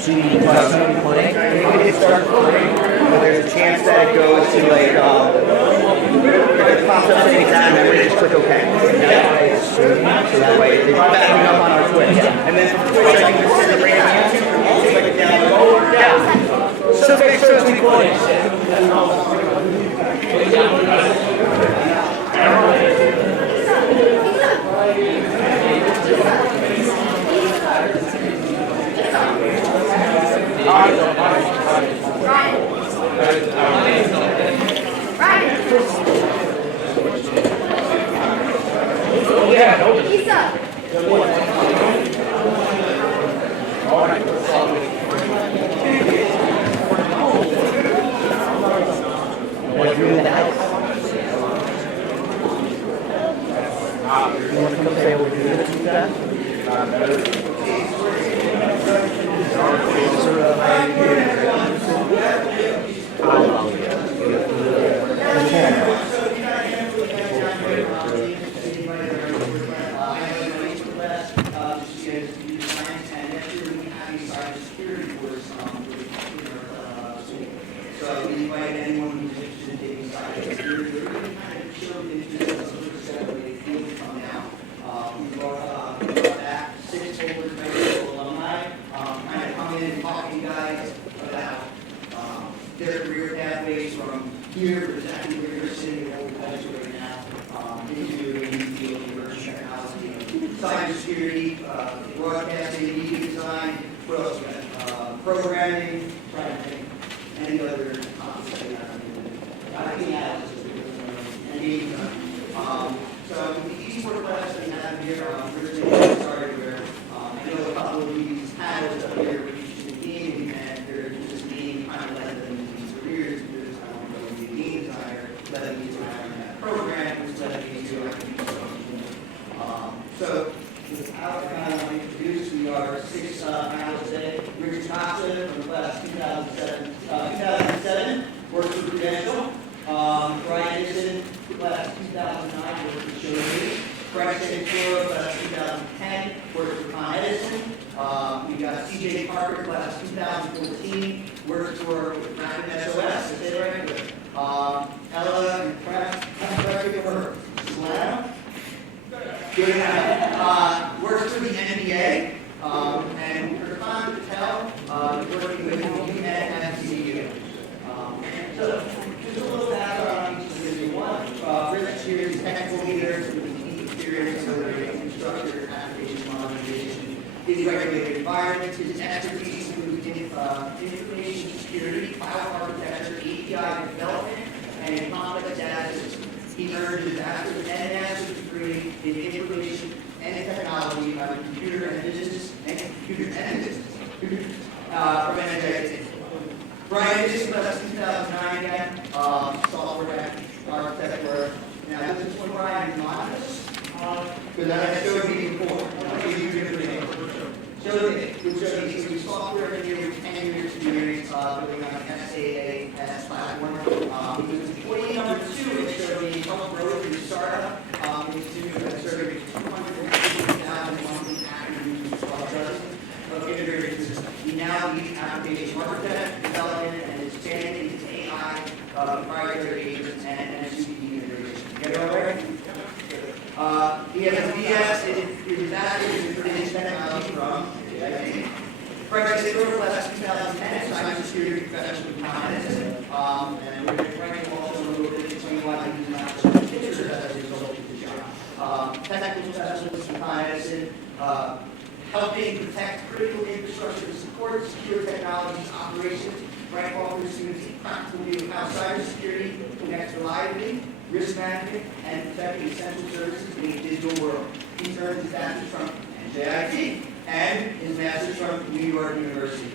student playing. It starts playing, but there's a chance that it goes to like, if it pops up saying exam memory, just click OK. So that way it's backing up on our Twitch. And then for Twitch, I can just send a random answer, I'll see if I can download. Yeah. So fix those recordings. Their career pathways from here, exactly where you're sitting in OBHS right now, into a new field of emerging technology, cybersecurity, broadcasting, media design, what else we got? Programming, trying to think any other topics that we have. Analysis, and media design. So the Esport class that we have here, we're going to get started where I know a couple of these panelists up here were interested in gaming, and they're just being kind of led them into these careers, because I want to be a game designer, led me to having that program, which led me to having so without kind of introduce, we are 6 panelists today. Richard Thompson from class 2007 works for Prudential. Brian Dixon, class 2009, works for Show. Frank Santora, class 2010, works for Con Edison. We got CJ Parker, class 2014, works for Rapid SOS. Is that right? Ella and Frank, for her. Solano. Good enough. Works for the NBA, and for Con Patel, working with the at MCU. So, just a little background on each of the one. Rich here is technical leader with experience over infrastructure, application modernization, his regulated environment, his expertise includes information security, file architecture, API development, and complex data systems. He earned his bachelor's and master's degree in information and technology by the computer and business from NJIT. Brian is class 2009 again, software architect work. Now this is when Brian is not this, because I showed you before. He's software engineer with 10 years experience building on an SaaS platform. He was employee number 2 at Show helped grow through startup. He's serving 250,000 monthly active users across dozens of integrated systems. He now leads application architect, development, and is expanding into AI, proprietary agents, and SUV integration. Get it all right? He has a BS in bachelor's in information technology from Frank Santora, class 2010, cybersecurity professional with Con Edison. And we're going to Frank also a little bit explain why he's not so pictures as a result of the job. Technical specialist with Con Edison, helping protect critical infrastructure to support secure technologies operations. Frank offers students a practical view of how cybersecurity connects reliably, risk management, and protecting essential services in a digital world. He's earned his bachelor's from NJIT and his master's from New York University.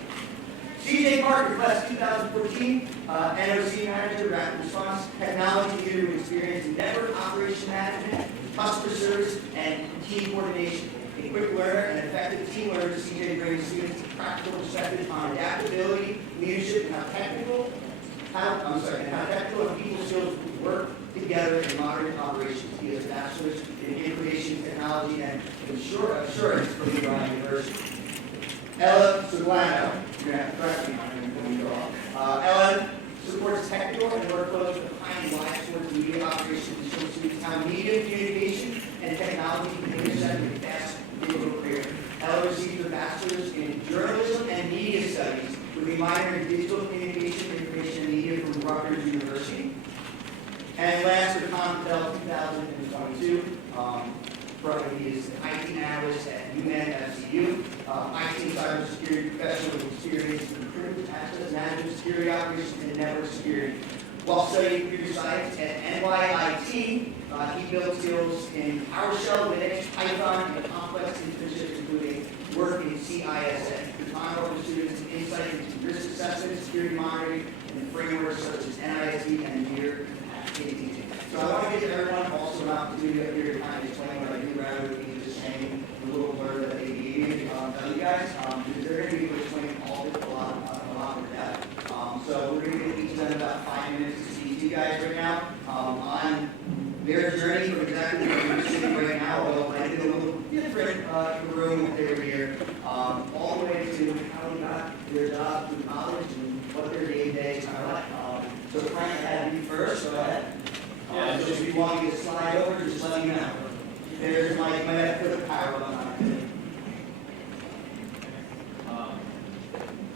CJ Parker, class 2014, NOC manager, rapid response technology leader with experience in network operation management, customer service, and team coordination. A quick learner and effective team learner, CJ brings students a practical perspective on adaptability, leadership, and how technical and people skills work together in modern operations. He has a bachelor's in information technology and assurance from New York University. Ella Solano, You're going to have to correct me when you go off. Ellen supports technical and workflows behind live sports media operations and shows how media communication and technology can intersect with fast digital career. Ellen received her bachelor's in journalism and media studies with a minor in digital communication, information, and media from Rutgers University. And last, her Patel 2022. He is an IT analyst at UNFCU, IT cybersecurity professional with experience in privileged access management, security operations, and network security. While studying computer science at NYIT, he built skills in PowerShell, Linux, Python, and complex internships, including work in CISA. The time offers students an insight into risk assessment, security monitoring, and frameworks such as NIST and near capacity. So I want to give everyone also an opportunity up here to kind of explain what I do rather than just saying the little blurb that they gave me. Tell you guys, because they're going to be able to explain all of it a lot more depth. So we're going to give each of them about 5 minutes to see you guys right now on their journey from exactly where we're sitting right now, although I did a little different room when they were here, all the way to how they got their job through college and what their day-to-day is kind of like. So Frank, I had you first, go ahead. So if you want me to slide over, just let me know. There's my, you might have to put a power button on it.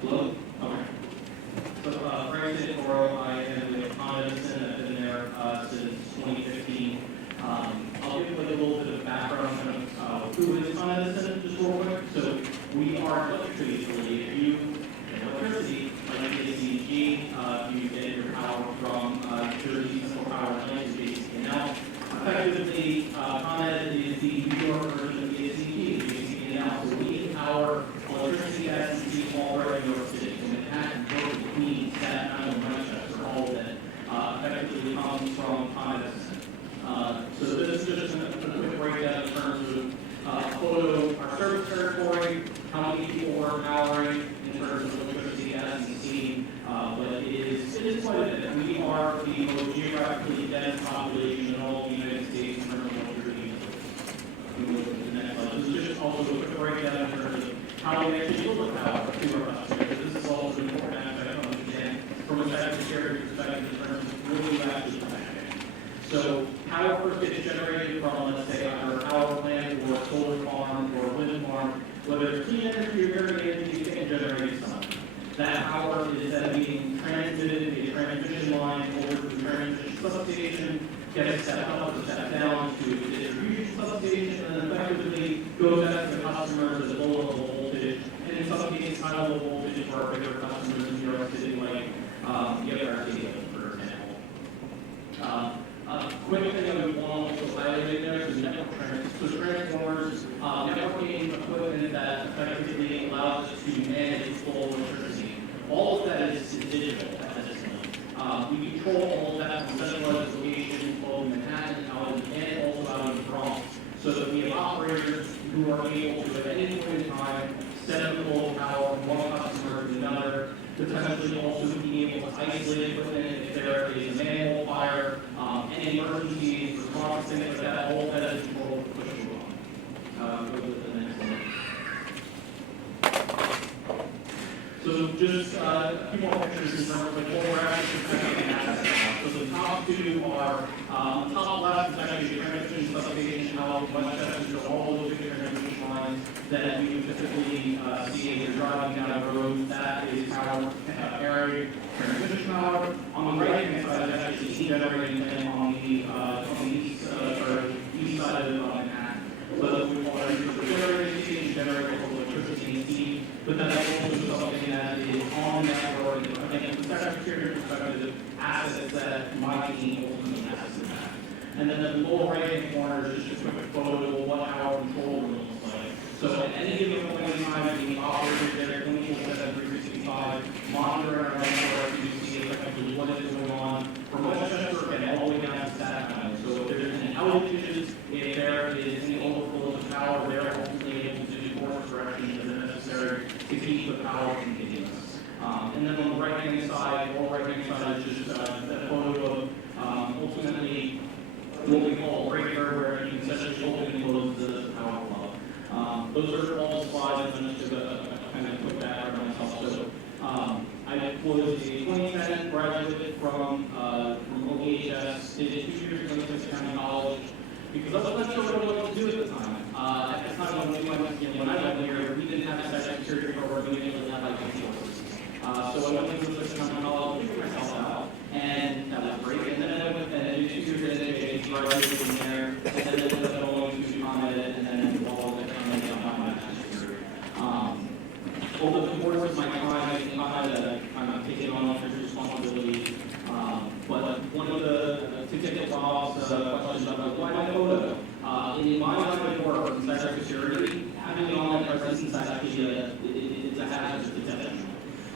Hello? Okay. So, Frank Toro, I am with panelists and I've been there since 2015. I'll give like a little bit of background on who is panelists just real quick. So, we are electricity utility. If you get electricity, like ACG, you get your power from Jersey Central Power Plant, basically. Now, effectively, ComEd is the New York version of the ACG, basically. Now, so we power electricity, gas, and heat all right in New York City. So Manhattan, Brooklyn, Queens, Staten Island, Manchester, all of that effectively comes from ComEd. So this is just a quick breakdown in terms of photo, our service territory, how many people we're powering in terms of electricity, gas, and steam. But it is quite a bit. We are the most geographically dense population in all of the United States in terms of electricity. This is just also a quick breakdown in terms of how we actually deliver power to our customers. This is also an important aspect to understand from a cybersecurity perspective in terms of really you actually protect it. So power first gets generated from, let's say, either a power plant or a solar farm or a wind farm, whether it's clean energy or dirty energy, it can generate some. That power is then being transmitted via transmission line over to the transmission substation, gets set up or set down to the distribution substation, and then effectively goes out to the customers as a low level voltage, and in some cases high level voltage for our bigger customers in New York City, like EFRC, for example. Quick thing that we want to highlight in there is network transformers, networking equipment that effectively allows us to manage flow of electricity. All of that is digital at this point. We control all of that from centralized locations, both in Manhattan and also out in the Bronx, so that we have operators who are able to, at any point in time, send the flow of power from one customer to another, potentially also being able to isolate equipment if there is a manhole fire, any emergencies, response, things like that, all that is controlled with push button. Go to the next one. So just a few more pictures in terms of what we're actually protecting assets. So the top two are, on the top left is actually a transmission substation, how Westchester, so all those big transmission lines that we typically see as you're driving down the road. That is power area transmission power. On the right hand side is actually steam generating plant on the east side of Manhattan. So we call it refrigerated steam generator for electricity and steam. But then that's also something that is on the network. I think from a cybersecurity perspective, assets that my team ultimately has in that. And then the lower right-hand corner is just a quick photo of what our control room looks like. So at any given point in time, the operators there, clinical set 365, monitoring our network to see effectively what is going on from Westchester and all the way down to Staten Island. So if there's any outages, if there is any overflow of power, they're ultimately able to do course corrections as necessary to keep the power continuous. And then on the right-hand side, lower right-hand side is just a photo of ultimately what we call a breaker, where you can essentially open and close the power flow. Those are all slides, and then just a kind of quick background on myself. So I was a 2010 graduate from OBHS, did 2 years in Lincoln County College, because I wasn't sure what I wanted to do at the time. At the time when I went here, we didn't have a cybersecurity program, we didn't have IT courses. So I went to Lincoln County College, figured myself out, and that was great. And then I went and I did 2 years in education, graduated from there, and then I ended up going to ComEd, and then all of it, and then got my master's degree. Over the course of my time at ComEd, I'm taking on officer's responsibility. But one of the to get off questions about why my photo. In my line of work in cybersecurity, having online presence inside actually it's a hazard to detection.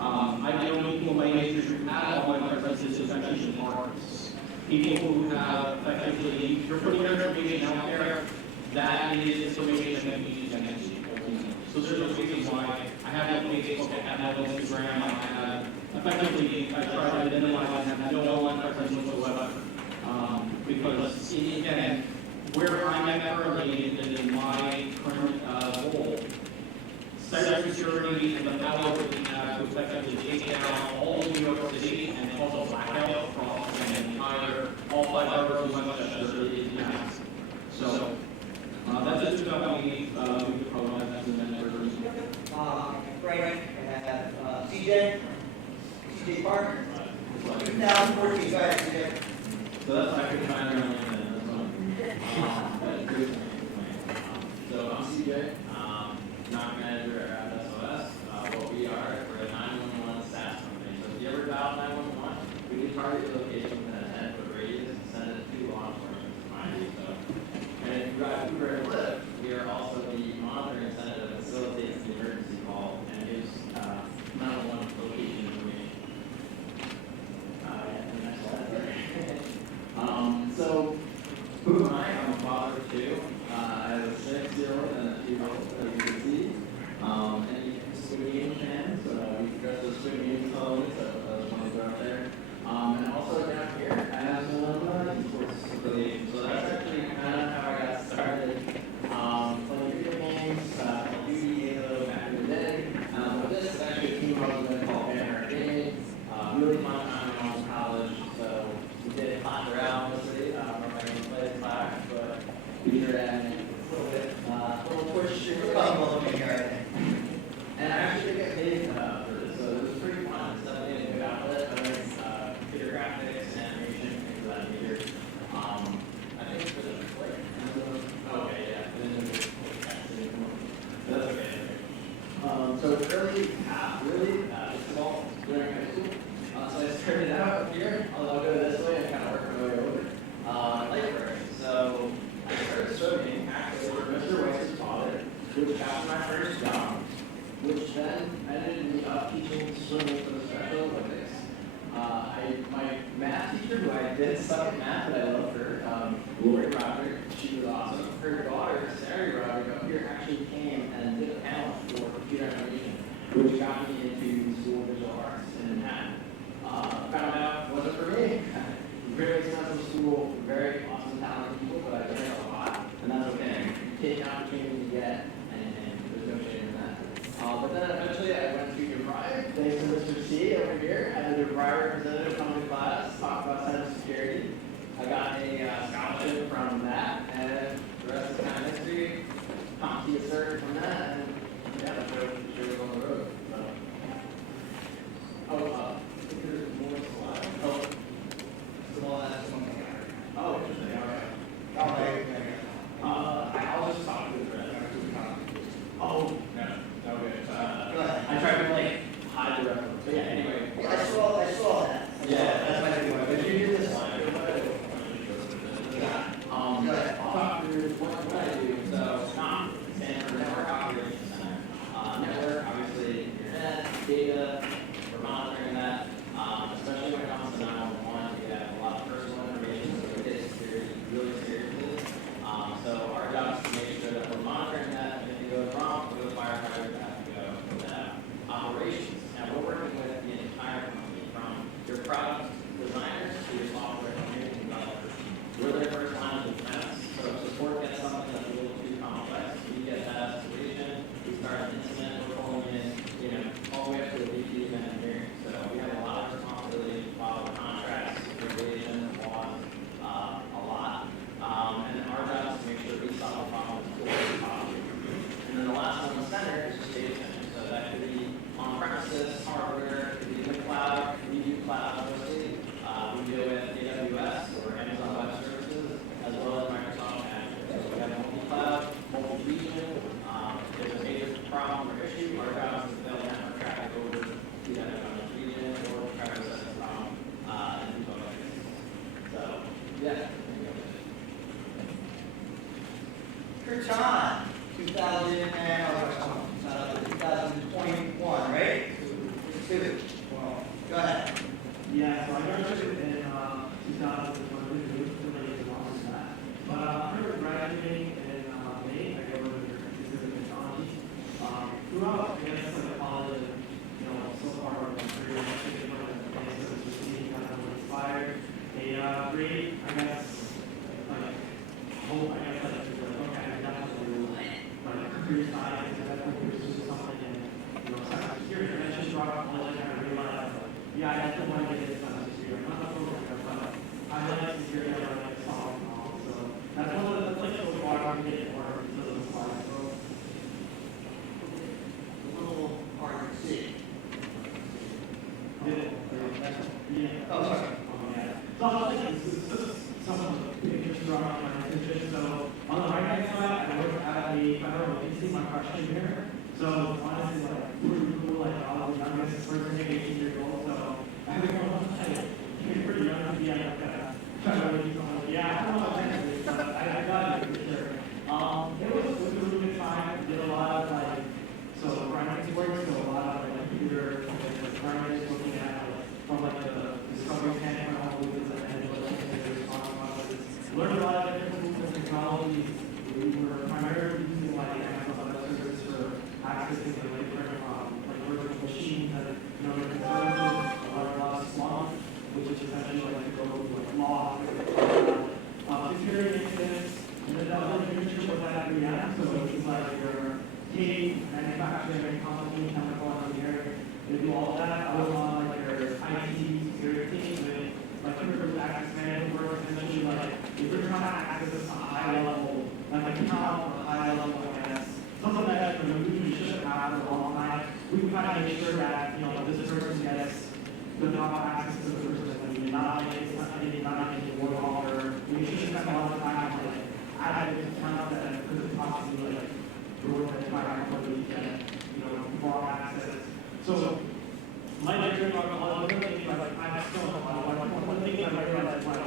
I know people in my industry who have online presence is actually marks. People who have effectively, you're putting your information out there, that is information that you use against you. So there's those reasons why I have no Facebook, I have no Instagram, I have effectively, I try to identify I have no online presence whatsoever. Because again, where I'm at currently in my current role, cybersecurity and the power that we have to effectively take down all of New York City and cause a blackout across an entire, all 5 boroughs of Westchester is massive. So that's just about me. We could probably have that in the next version. Frank, and CJ Park, 2014, go ahead, CJ. So that's my quick time around LinkedIn. So I'm CJ, NOC manager at SOS. What we are, we're a 911 SaaS company. So if you ever dial 911, we can target your location within a 10-foot radius and send it to law enforcement to find you. So, and if you drive Uber and Lyft, we are also the monitoring center that facilitates the emergency call and gives 911 location information. And the next slide. So, who am I? I'm a father of 2. I have a 6-year-old and a 2-year-old, as you can see. Any Squid Game fans? We can dress those Squid Game colors that I want to throw out there. And also down here, I have some Esports affiliation. So that's actually kind of how I got started. Playing video games, Call of Duty, Halo, back in the day. But this is actually a team I was in called Banner Arcade. Really fun time when I was in college. So we did class around mostly. We're not going to play the class, but we were at a little bit, little push. And I actually get paid for this, so it was pretty fun. It's definitely a good outlet. I learned computer graphics, animation, things of that nature. I think for the okay, yeah. That's okay. So early, really, it's all during high school. So I started out up here, although I'll go this way and kind of work my way over. Library. So I started swimming actually for Mr. Weiss's father, which got my first job, which then ended me up teaching swimming for the Special Olympics. My math teacher, who I did suck at math, but I loved her, Lori Roderick, she was awesome. Her daughter, Sarah Roderick, up here actually came and did a panel for computer animation, which got me into School of Visual Arts in Manhattan. Found out it wasn't for me. Very expensive school, very awesome, talented people, but I learned a lot, and that's okay. You take the opportunity to get, and there's no shame in that. But then eventually I went to DeVry, thanks to Mr. C over here. I had a DeVry representative come to class, talk about cybersecurity. I got a scholarship from that, and the rest is kind of history. CompTIA cert from that, and yeah, the show was on the road. So. I think there's more slides. Oh, interesting. Okay. I'll just talk to the rest. Oh, no. Okay. I tried to hide the reference. But yeah, anyway. I saw that. Yeah, that's my idea. But you do this slide. I'll talk through what I do. So, SNOC stands for Kirtan, 2021, right? Two. Go ahead. Yeah, so I graduated in 2022, but after graduating in May, I go to Institute of Technology. Throughout, I guess, like college, and so far in my career, I think one of the things that was really kind of inspired a great, I guess, like hope, I guess, like okay, I got to do like computer science, and then pursue something in cybersecurity. And that's just throughout college, I kind of realized, yeah, I still want to get into cybersecurity. I'm not a programmer, but I like security, I like solving problems. So that's one of the things so far I'm getting more into those slides. So A little hard to see. yeah. Oh, sorry. Yeah. So I think this is some of the pictures from my institution. So on the right hand side, I work at a federal agency, my question here. So honestly, like really cool, like all the youngest person, 18 years old. So I think I'm pretty young to be like trying to really yeah, I don't know but I got it for sure. It was a really good time. Did a lot of like so primary work, so a lot of like computer primary looking at from like the discovery standpoint, all the ways that learned a lot of different tools and technologies. We were primarily using like Amazon Web Services for accessing the like different like virtual machines and different services. A lot of Splunk, which is essentially like to go like log security incidents. And then the other internship was at 3M, so it's like your cake, manufacturing, company, chemical engineering. They do all that. I was on like your IT security team with like privileged access management work, essentially like if you're trying to access a high level, like account or high level, I guess, something that we should have for a long time, we kind of make sure that this person gets the proper access to the person that we not making more longer. We should spend a lot of time like adding accounts that could possibly like ruin the entire company and broad access. So my journey on a lot of things like I'm still one of the things I realized like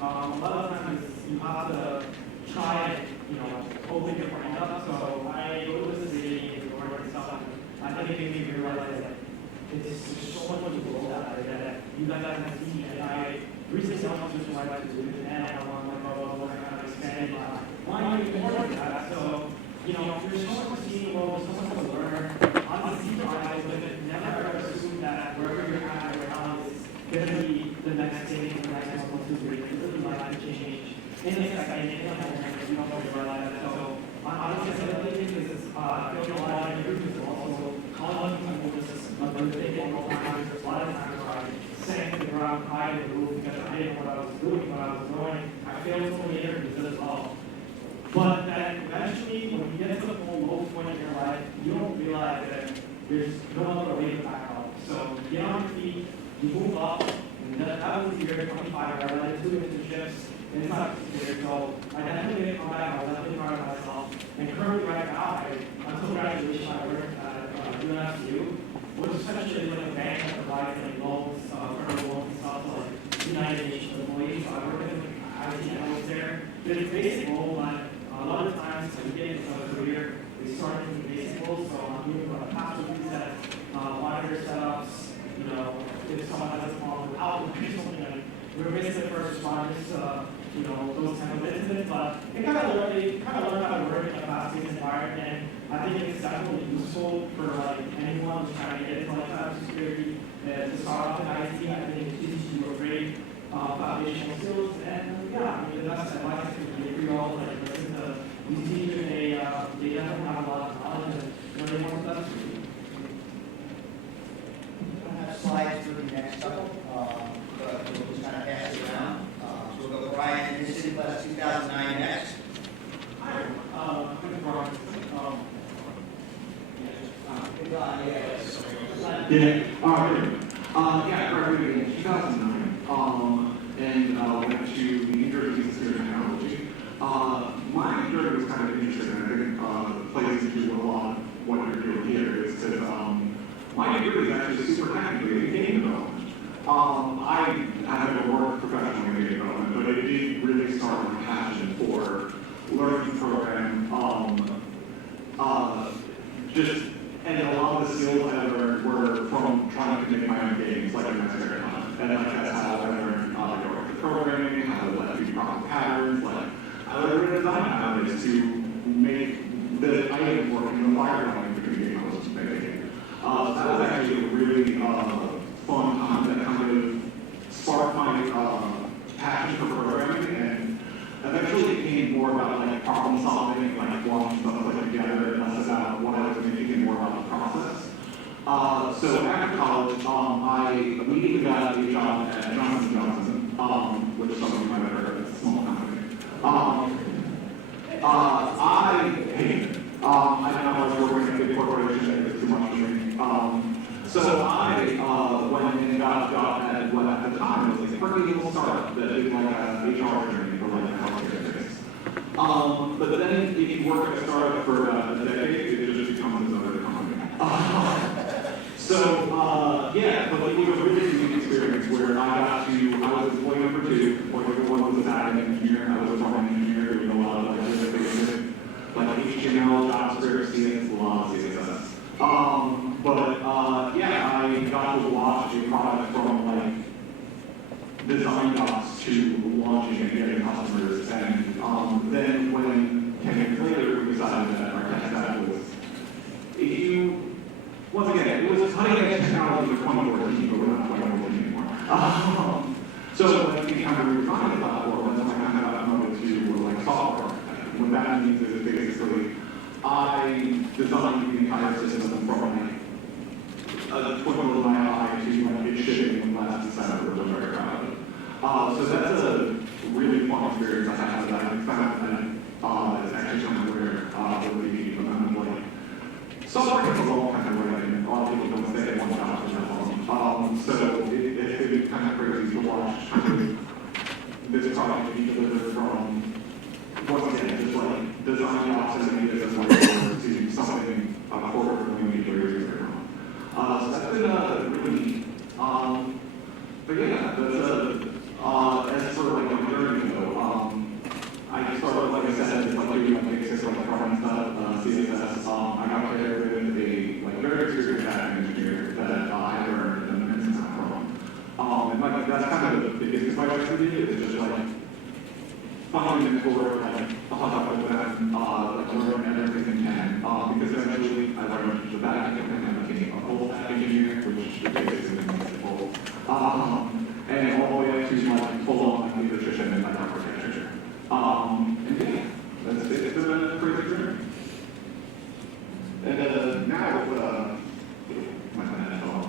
a lot of times you have to try open your brain up. So I go to the city and work and stuff. I think it made me realize that it's just so much world out there that you guys haven't seen. And I recently also just went to do and I'm like, oh, I kind of expanded my mind more than that. So there's so much to see in the world, so much to learn. Honestly, your eyes, but never ever assume that wherever you're at right now is going to be the next thing, the next 1, 2, 3. It's really life can change. In a second, you don't realize that. So, honestly, I think this is, I feel a lot of improvements also. College people just take it all the time. There's a lot of times where I sank to the ground, cried in the room because I didn't know what I was doing, what I was doing. I failed so many interviews as well. But then eventually, when you get to the full low point in your life, you don't realize that there's no other way to back up. So get on your feet, you move up, and that was the year 25, where I led 2 internships in cybersecurity. So I definitely didn't come back, I was definitely proud of myself. And currently right now, until graduation, I work at UNSU, which is essentially like a bank that provides like loans, federal loans and stuff to like United Nations employees. So I work as like IT analyst there. But it's basic role, but a lot of times when you get into a career, we start in basic roles. So I'm doing password resets, monitor setups, if someone has a problem with Outlook or something, like we're basically the first responders to those type of incidents. But it kind of learn how to work in a fast-paced environment, and I think it's definitely useful for like anyone who's trying to get into like cybersecurity to start off in IT. I think it teaches you a great foundational skills, and yeah, I mean the best advice I can give you all like listen to these teachers. They definitely have a lot of knowledge, and they want the best for you. Slides for the next couple, but we'll just kind of pass it around. So we'll go Brian in this city class 2009 next. Hi, I'm Brian. Yeah, all right. Yeah, I graduated in 2009 and went to the University of Technology. My journey was kind of interesting, and I think plays into a lot of what you're doing here is that my degree is actually super technically in game development. I have never worked professionally in game development, but it did really start my passion for learning to program. then like that's how I learned programming, how to like do proper patterns, like I learned design patterns to make the item work in the environment for the game I was making. That was actually a really fun time that kind of sparked my passion for programming, and eventually it became more about like problem solving, like watching stuff like together, and less about what I was making, more about the process. So after college, I immediately got a job at Johnson & Johnson, which some of you might have heard of. It's a small company. I hated it. I didn't know I was working in a big corporation, it was too much for me. So I went and got a job at what at the time was like a pretty little startup that did like a HR training for like healthcare things. But then if you work at a startup for a decade, it just becomes another company. Yeah, but it was a really unique experience where I was employee number 2, employee number 1 was a back-end engineer, I was a front-end engineer, doing a lot of like basic, like HTML, JavaScript, CSS, a lot of CSS. Yeah, I got to watch a product from like design docs to launching and getting customers, and then when 10 years later we decided that our tech stack was, once again, it was cutting-edge technology for 2014, but we're not 2014 anymore. So when we kind of refined the platform, that's when I kind of got promoted to like software architect. What that means is basically I designed the entire system from like a twinkle in my eye to like it shipping last December, which I'm very proud of. So that's a really fun experience I had that I found that it's actually something where really I'm like software takes a long time to write, and a lot of people don't stay at one job for that long. So it's been kind of crazy to watch this project be delivered from, once again, just like design docs and ideas like to something a quarter of a million years ago. So that's been really neat. But yeah, that's as for like my journey though, I started, like I said, just like doing like basics like front-end stuff, CSS. I got paired with a like very experienced back-end engineer that I learned an immense amount from. And like that's kind of the biggest advice I can give is just like find a mentor, like talk up with them, like learn everything you can. Because eventually I learned the back-end and I became a full-stack engineer, which basically means full. And all the way up to like full-on leadership and like architecture. And yeah, it's been a pretty good journey. And now with my phone,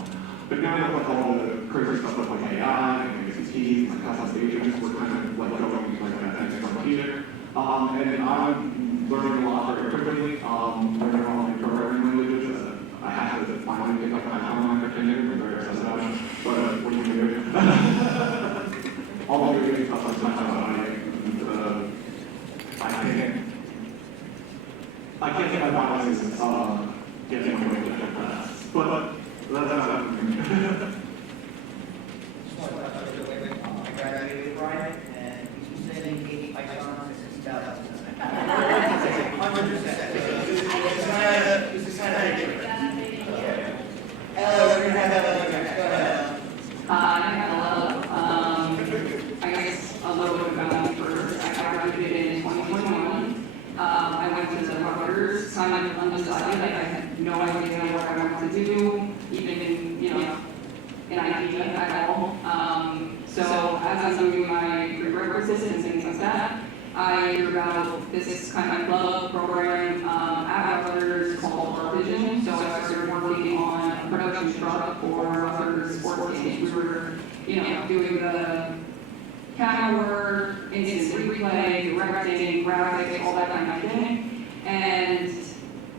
but now with all the crazy stuff with like AI and ACTs, like customizations, we're kind of like going to like that next frontier. And I'm learning a lot very quickly. Learning all the programming languages. I have to finally pick up Python after 10 years. I'm very excited about it. But what do you do? All the doing stuff like Python. I can't think of my license getting away with that class. But that's not I graduated with Brian, and he's been studying KD Python since 2007. 100%. This is kind of different. Hello, we're going to have go ahead. I guess a little bit about me first. I graduated in 2021. I went to Rutgers, kind of undecided. Like I had no idea what I wanted to do, even in IT at all. So as I'm doing my prerequisites and things like that, I heard about this kind of club program at Rutgers called Vision. So I started working on a production truck for Rutgers sports games. We were, doing the camera work, instant replay, directing, graphics, all that kind of thing. And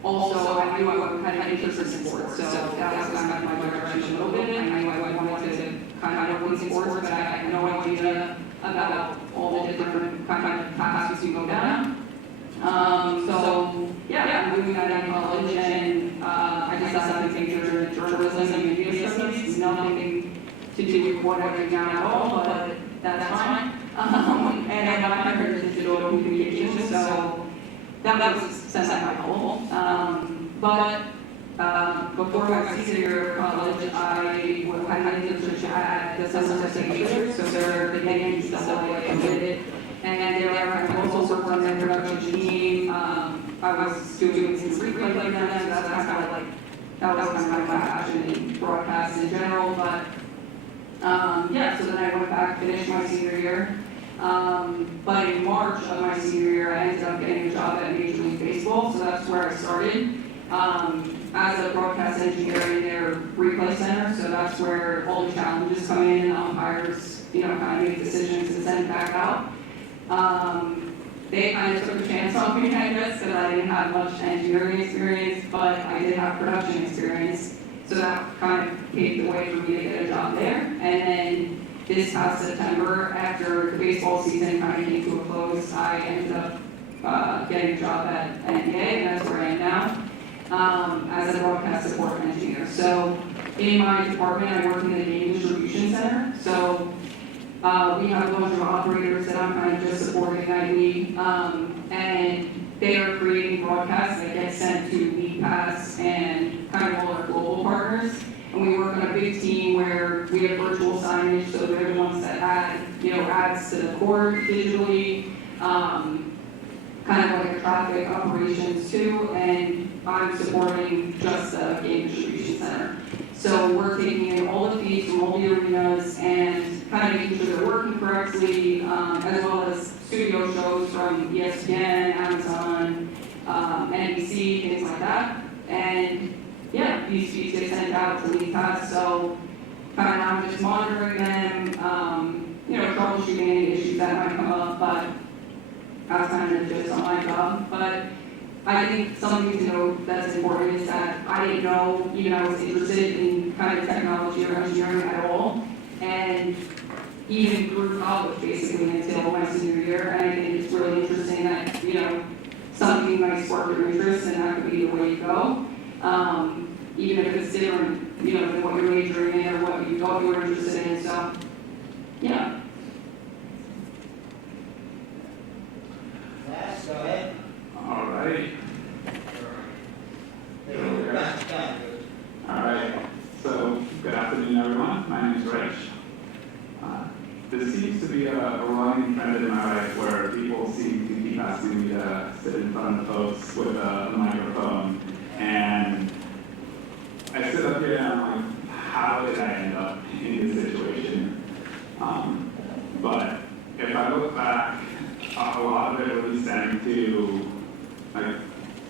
also, I knew I had an interest in sports, so that was kind of my direction a little bit. I knew I wanted to kind of work in sports, but I had no idea about all the different kind of paths you go down. So yeah, I'm doing that in college, and I decided to major in journalism and media studies. Nothing to do with what I do now at all, but that's fine. And I got my major in digital communications, so that was semi-helpful. But Before my senior year of college, I had an internship at the cybersecurity, so they're the NCAA affiliated, and there I also worked on their production team. I was doing some replay like that, so that's kind of like, that was kind of my passion in broadcast in general, but yeah, so then I went back, finished my senior year. But in March of my senior year, I ended up getting a job at Major League Baseball, so that's where I started. As a broadcast engineer in their replay center, so that's where all the challenges come in, and the umpires, kind of make decisions and send it back out. They kind of took a chance on me, I guess, because I didn't have much engineering experience, but I did have production experience. So that kind of paved the way for me to get a job there. And then this past September, after the baseball season kind of came to a close, I ended up getting a job at NBA, and that's where I am now, as a broadcast support engineer. So in my department, I work in the game distribution center. So we have a bunch of operators that I'm kind of just supporting nightly, and they are creating broadcasts that get sent to LeaguePass and kind of all our global partners. And we work on a big team where we have virtual signage, so they're the ones that add, ads to the court digitally, kind of like a traffic operations too, and I'm supporting just the game distribution center. So we're taking in all the feeds from all the arenas and kind of making sure they're working correctly, as well as studio shows from ESPN, Amazon, NBC, things like that. And yeah, these feeds get sent out to LeaguePass, so kind of I'm just monitoring them, troubleshooting any issues that might come up, but that's kind of just on my job. But I think something to note that's important is that I didn't know, I was interested in kind of technology or engineering at all, and even through college basically until my senior year. And I think it's really interesting that, something might spark your interest and that could be the way you go. Even if it's different, than what you're majoring in or what you thought you were interested in. So, yeah. Yes, go ahead. All right. All right. So, good afternoon, everyone. My name is Rich. This seems to be a running trend in my life where people seem to keep asking me to sit in front of folks with a microphone. And I sit up here and I'm like, how did I end up in this situation? But if I look back, a lot of it really stemmed to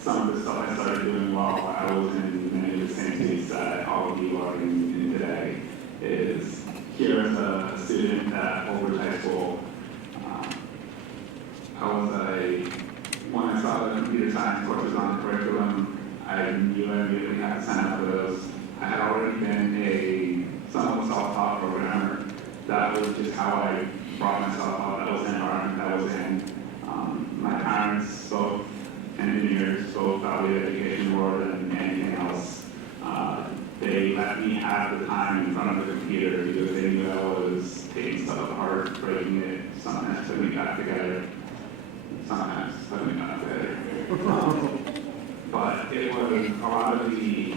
some of the stuff I started doing while I was in many of the same seats that all of you are in today. Is here as a student at OBHS High School, when I saw the computer science courses on the curriculum, I knew I immediately had to sign up for those. I had already been a somewhat self-taught programmer. That was just how I brought myself up. That was the environment I was in. My parents, both engineers, both valued education more than anything else. They let me have the time in front of the computer because they knew I was taking stuff apart, breaking it, sometimes putting it back together. Sometimes putting it back together. But it was a lot of the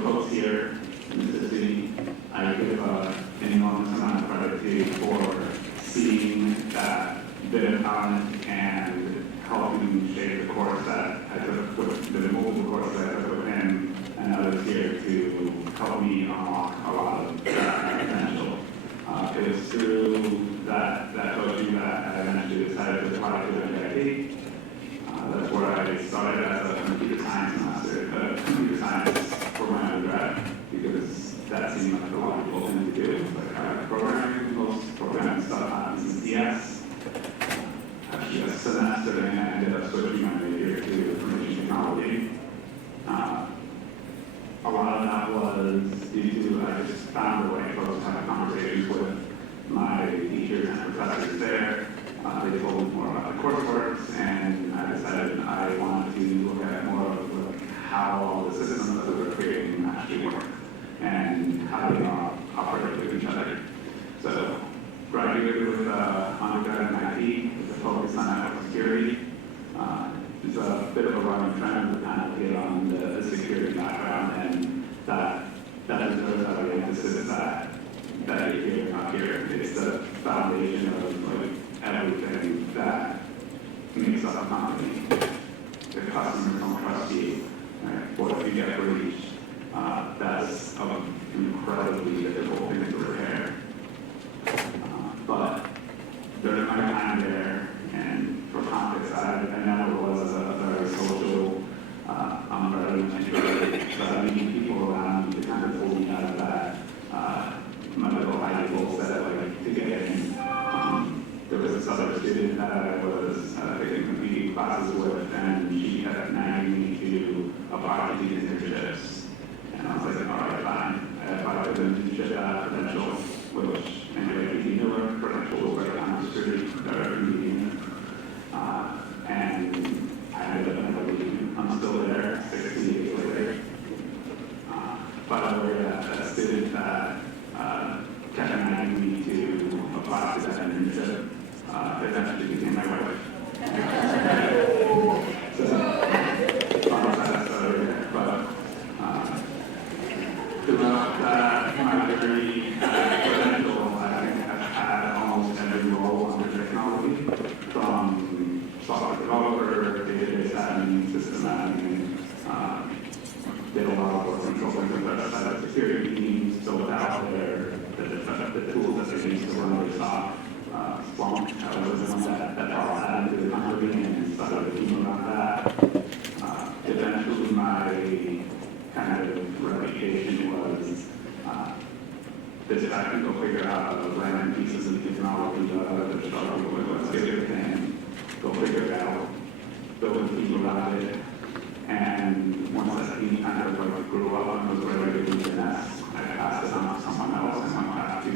folks here in the city. I give an enormous amount of credit to for seeing that bit of talent and helping shape the course that I took with the multiple courses I took with him and others here to help me unlock a lot of that potential. It was through that coaching that I eventually decided to apply to MIT. That's where I started as a computer science master, computer science for my undergrad, because that seemed like a logical thing to do. Like programming, most programming stuff happens in DS. Actually, a semester, and I ended up switching my major to information technology. A lot of that was due to I just found a way for us to have conversations with my teachers and professors there. They told me more about the coursework, and I decided I wanted to look at more of like how all the systems that we were creating actually work and how they operate with each other. So graduated with undergrad at MIT with a focus on network security. It's a bit of a running trend to kind of get on the security background, and that deserves our emphasis that you're hearing out here. It's the foundation of like everything that makes up a company. The customers don't trust you, right? What if you get breached? That's an incredibly difficult thing to repair. But during my time there, and for context, I never was a very social, I'm very introverted, so I need people around me to kind of pull me out of that, my little ideals that like to get in. There was this other student that I was taking competing classes with, and she had nagged me to apply to these internships. And I was like, all right, fine. I applied to the internship credential, which anyway, you know, credentials right on the street that are convenient. And I ended up never leaving. I'm still there 60 years later. But I worked at a student that kept nagging me to apply to that internship. Eventually became my wife. Throughout my journey at Credential, I think I've had almost every role under technology, from software developer, database admin, system admin, did a lot of work controlling with our cybersecurity teams, built out the tools that they use to run their stock. Splunk, I was the one that brought that into the company and started a team around that. Eventually, my kind of reputation was this technical figure out of random pieces of technology that I struggle with. Let's get it in, go figure it out, build a team around it. And once that team kind of like grew up and was ready to leave the nest, I passed it on to someone else and went back to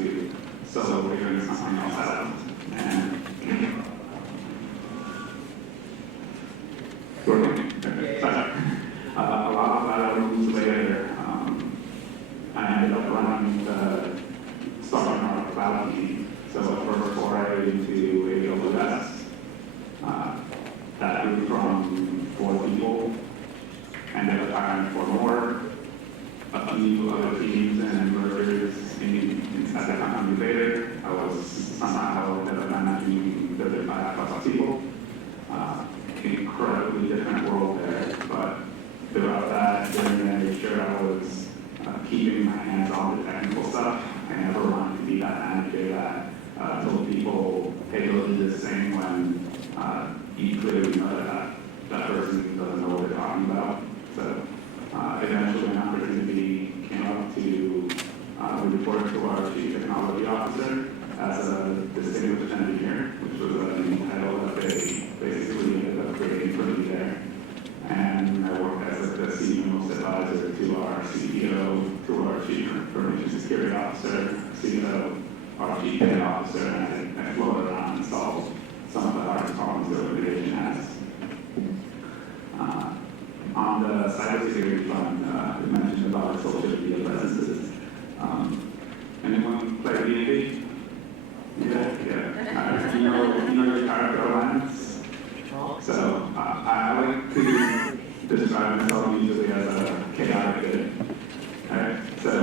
solo figuring something else out. And a lot of that moves later, I ended up running starting our cloud team. So the first foray into AWS, that grew from 4 people, ended up hiring 4 more, a few other teams and mergers inside the company later. I was somehow managing 35+ people. Incredibly different world there, but throughout that journey, I made sure I was keeping my hands on the technical stuff. I never wanted to be that manager that told people, hey, go do this thing when you clearly know that person doesn't know what they're talking about. So eventually an opportunity came up to report to our chief technology officer as a distinguished engineer, which was a new title that they basically ended up creating for me there. And I worked as the senior most advisor to our CEO, to our chief information security officer, CEO, our chief data officer, and I floated around and solved some of the hardest problems the organization has. On the cybersecurity front, we mentioned about social media presences. Anyone play D&D? Yeah. You know your character lines? So I like to describe myself usually as a chaotic good. Right? So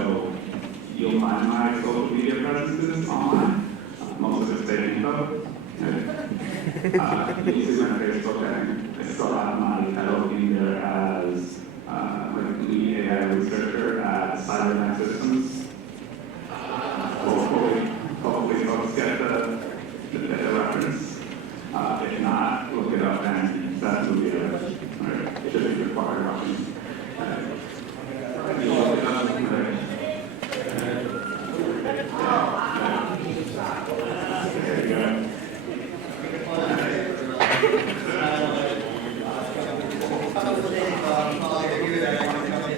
you'll find my social media presences online. Most of it's fake info. Right? You'll see my Facebook, and I still have my title in there as like lead AI researcher at Cyber Systems. Hopefully folks get the reference. If not, look it up and that will be it should be required option. You look it up, there you go.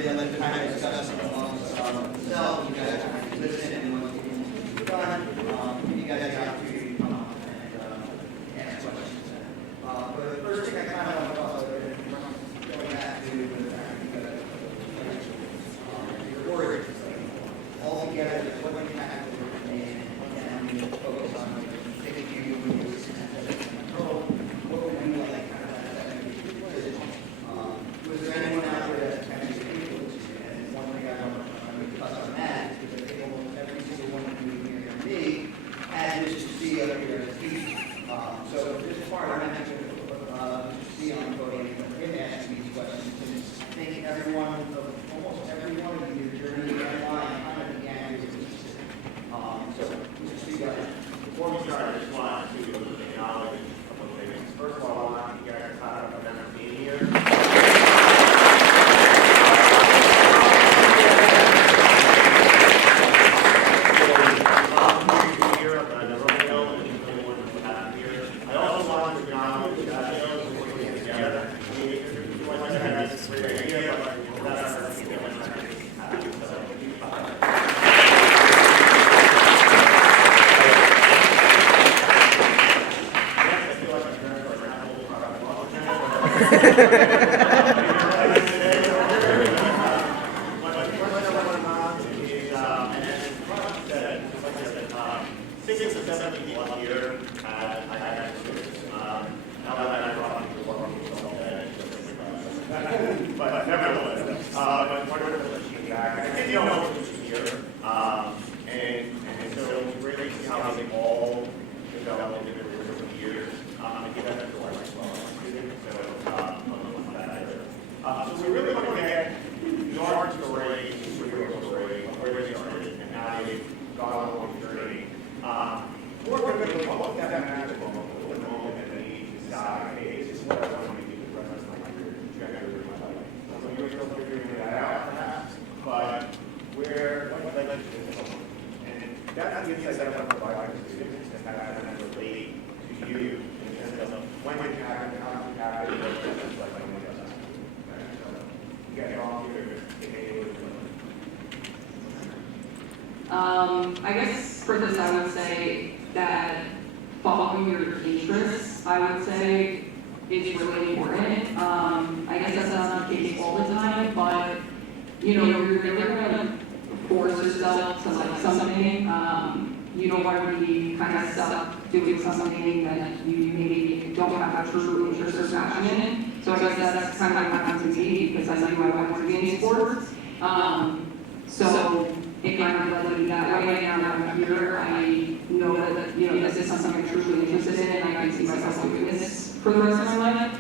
I'd like to kind of discuss amongst themselves. part, I'm not going to see on the podium, but him asking these questions. And I think almost everyone of you, journey online kind of began with this. So, Mr. Steve, before we start, I just want to acknowledge a couple of things. First of all, I want you guys to proud of them being here. I also want to acknowledge that we're working together. That's a great idea, but that's our Six or seven people up here, I had now that I brought them to work, but nevertheless, but part of the feedback, I did know here, and so it's great to see how they all developed in different years. I give that to our students, so we really want to get your story, your story, of where they started and how they've gone along the journey. We're going to look at that magical moment and then you decide, hey, this is what I want to do the rest of my career, trajectory of my life. So you're still figuring that out, perhaps, but what I'd like to do is and that's the insight that I want to provide to students and have them relate to you in terms of when it can happen, how it can happen, what it's like when it doesn't. So you get off here, I guess for this, I would say that following your interests, I would say, is really important. I guess that's not the case all the time, but you're really gonna force yourself to like something. You don't want to be kind of stuck doing something that you maybe don't have a true interest or passion in. So I guess that's kind of what happened to me because I knew I wanted to be in sports. So it kind of led me that way. Now that I'm here, I know that this is something I'm truly interested in, and I can see myself doing this for the rest of my life.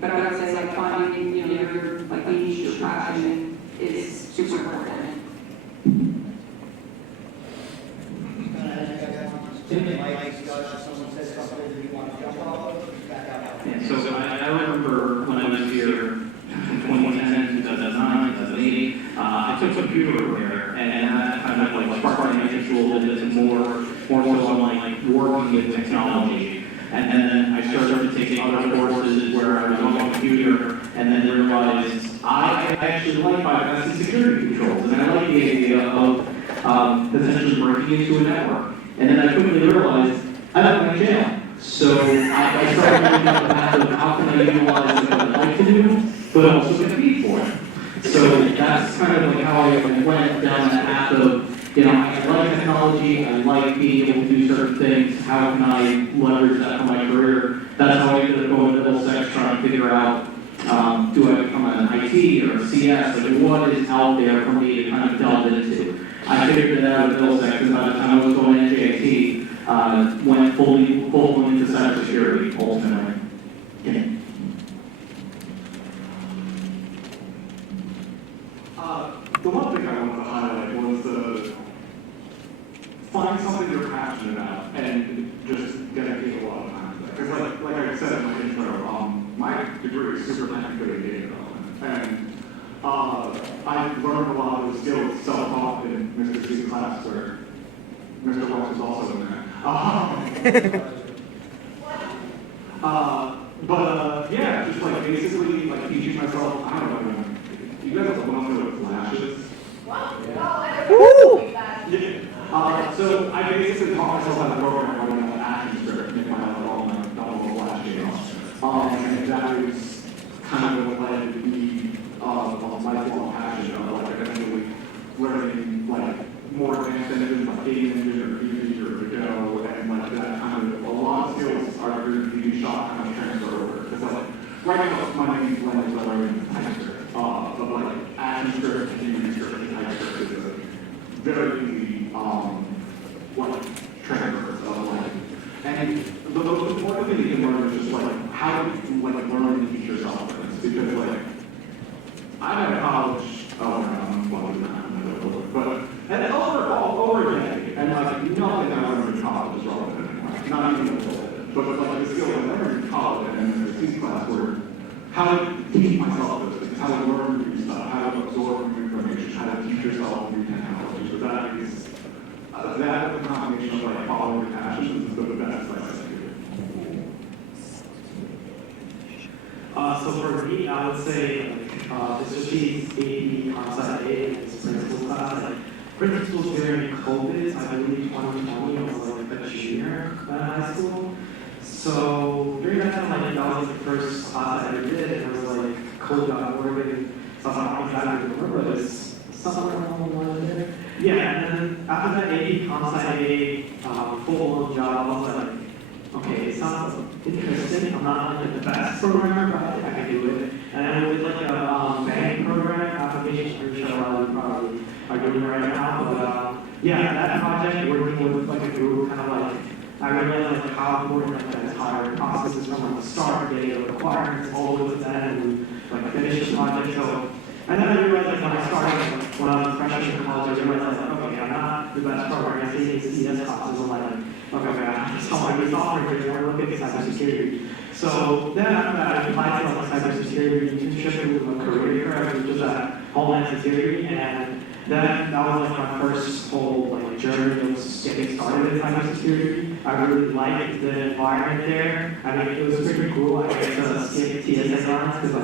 But I would say like finding your like niche, your passion is super important. So I remember when I was here in 2010, 2009, 2008, I took computer repair, and that kind of like sparked my interest a little bit more so on like working with technology. And then I started to take other courses where I was on the computer, and then realized I actually like bypassing security controls, and I like the idea of potentially breaking into a network. And then I quickly realized I don't want to jail. So I started looking at the path of how can I utilize what I'd like to do, but also get paid for it. So that's kind of like how I went down that path of, I like technology, I like being able to do certain things, how can I leverage that for my career? That's how I ended up going to Middlesex, trying to figure out, do I become an IT or a CS, like what is out there for me to kind of delve into? I figured it out at Middlesex, and by the time I was going to NJIT, went full into cybersecurity ultimately. Okay. The one thing I wanted to highlight was to find something you're passionate about and just dedicate a lot of time to that. Because like I said in my intro, my degree is super technical in data development. And I've learned a lot of the skills self-taught in Mr. C's class, where Mr. West is also in there. Yeah, just like basically like teaching myself, I don't know, you guys have one of the flashes. Woo! Yeah. So I basically taught myself how to program running an action script, make my own flash game. And that was kind of what led me my lifelong passion of like eventually learning like more advanced engines like game engine or PV or Go, and like that kind of a lot of skills are going to be shot kind of transfer over. Because like right now my main blend is learning TypeScript, but like ActionScript and UniScript and TypeScript is a very easy like transfer of like. And the most important one thing you can learn is just like how do you like learn and teach yourself things, because like I got to college, but and over a decade, and like nothing I learned in college is relevant anymore, not even a little bit. But like the skill I learned in college and in the class were how to teach myself those things, how to learn new stuff, how to absorb new information, how to teach yourself new technology. So that is that with a combination of like following your passions is the best advice I can give. So for me, I would say, especially AP, concept A, and principles class, like, principles during COVID, I believe 2020, I was like a junior in high school. So during that time, like, that was the first class I ever did, and it was like code.org, and so I was like, oh, I don't remember this, somewhere along the line there. Yeah, and then after that AP, concept A, full-blown job, I was like, okay, it sounds interesting. I'm not like the best programmer, but I think I can do it. And then with like a bank program application, which a lot of you probably are doing right now. But yeah, that project, working with like a group, kind of like, I realized like how important like that entire process is from like the start, getting the requirements, all the way to the end, and like finish the project. So, and then I realized like when I started, like, when I was a freshman in college, I realized like, okay, I'm not the best programmer. I see CS classes, I'm like, okay, so I was offering to look at cybersecurity. So then after that, I applied to like cybersecurity internship with a career fair, which was at Homeland Security, and then that was like my first whole like journey of getting started in cybersecurity. I really liked the environment there. I mean, it was pretty cool. I got to skip TSS lines because I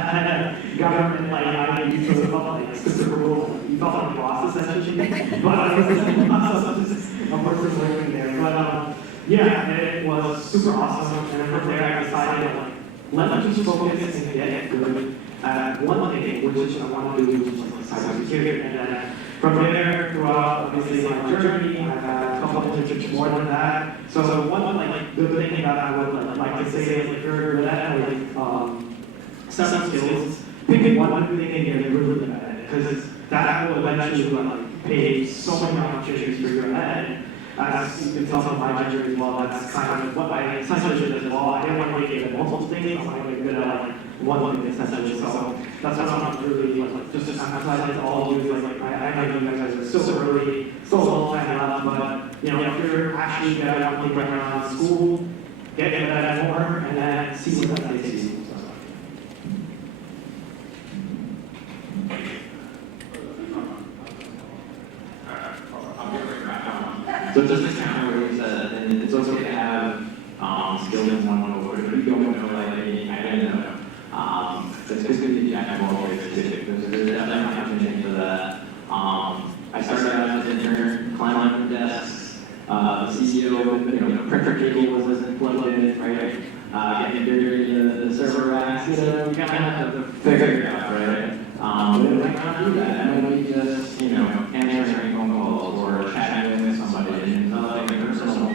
had a government like ID, so it felt like super cool. You felt like a boss essentially, but I was just a person working there. But yeah, it was super awesome. And then from there, I decided like, let me just focus and get good at one thing, which I want to do, which is like cybersecurity. And then from there, throughout obviously my journey, I've had a couple of internships more than that. So one like good thing that I would like to say is like you're good at like some skills, pick one thing and get really good at it, because that will eventually like pay so many opportunities for you ahead. As you can tell from my journey as well, that's kind of what I essentially did as well. I didn't want to make it multiple things, I wanted to get good at like one thing essentially. So that's what I'm really like just emphasizing to all of you is like I know you guys are still early, still a long time left, but you know, if you're actually good at one thing right now in school, get good at it more and then see what that takes you. So just to counter what you said, and it's okay to have skills in one over, but if you don't know, like, I don't know. It's good to be jack of all trades too. There's definitely an opportunity for that. I started out as an intern, climbing on the desks, CEO, printer cable wasn't plugged in, right? Getting dirty the server racks, you kind of have to figure it out, right? But if I can't do that, I might be just, answering phone calls or chatting with somebody and developing a personal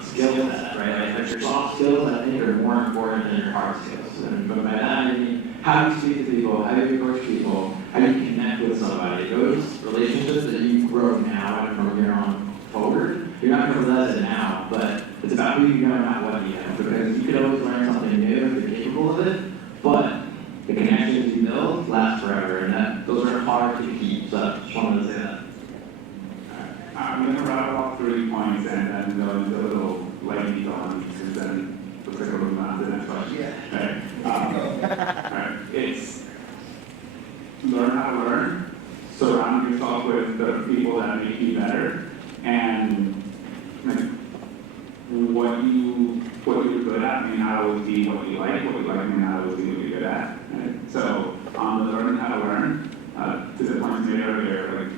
skill set, right? Like your soft skills, I think, are more important than your hard skills. But by that, I mean, how do you speak to people, how do you approach people, how do you connect with somebody? Those relationships that you grow now and from here on forward, you're not going to realize it now, but it's about who you know, not what you know. Because you could always learn something new if you're capable of it, but the connections you build last forever, and those are hard to keep. So I just wanted to say that. I'm going to rattle off 3 points and then go into a little light detail on these, because then it looks like we're moving on to the next question. Yeah. Right. It's learn how to learn, surround yourself with the people that make you better, and like, what you're good at may not always be what you like may not always be what you're good at. Right? So learning how to learn, to the points made earlier, like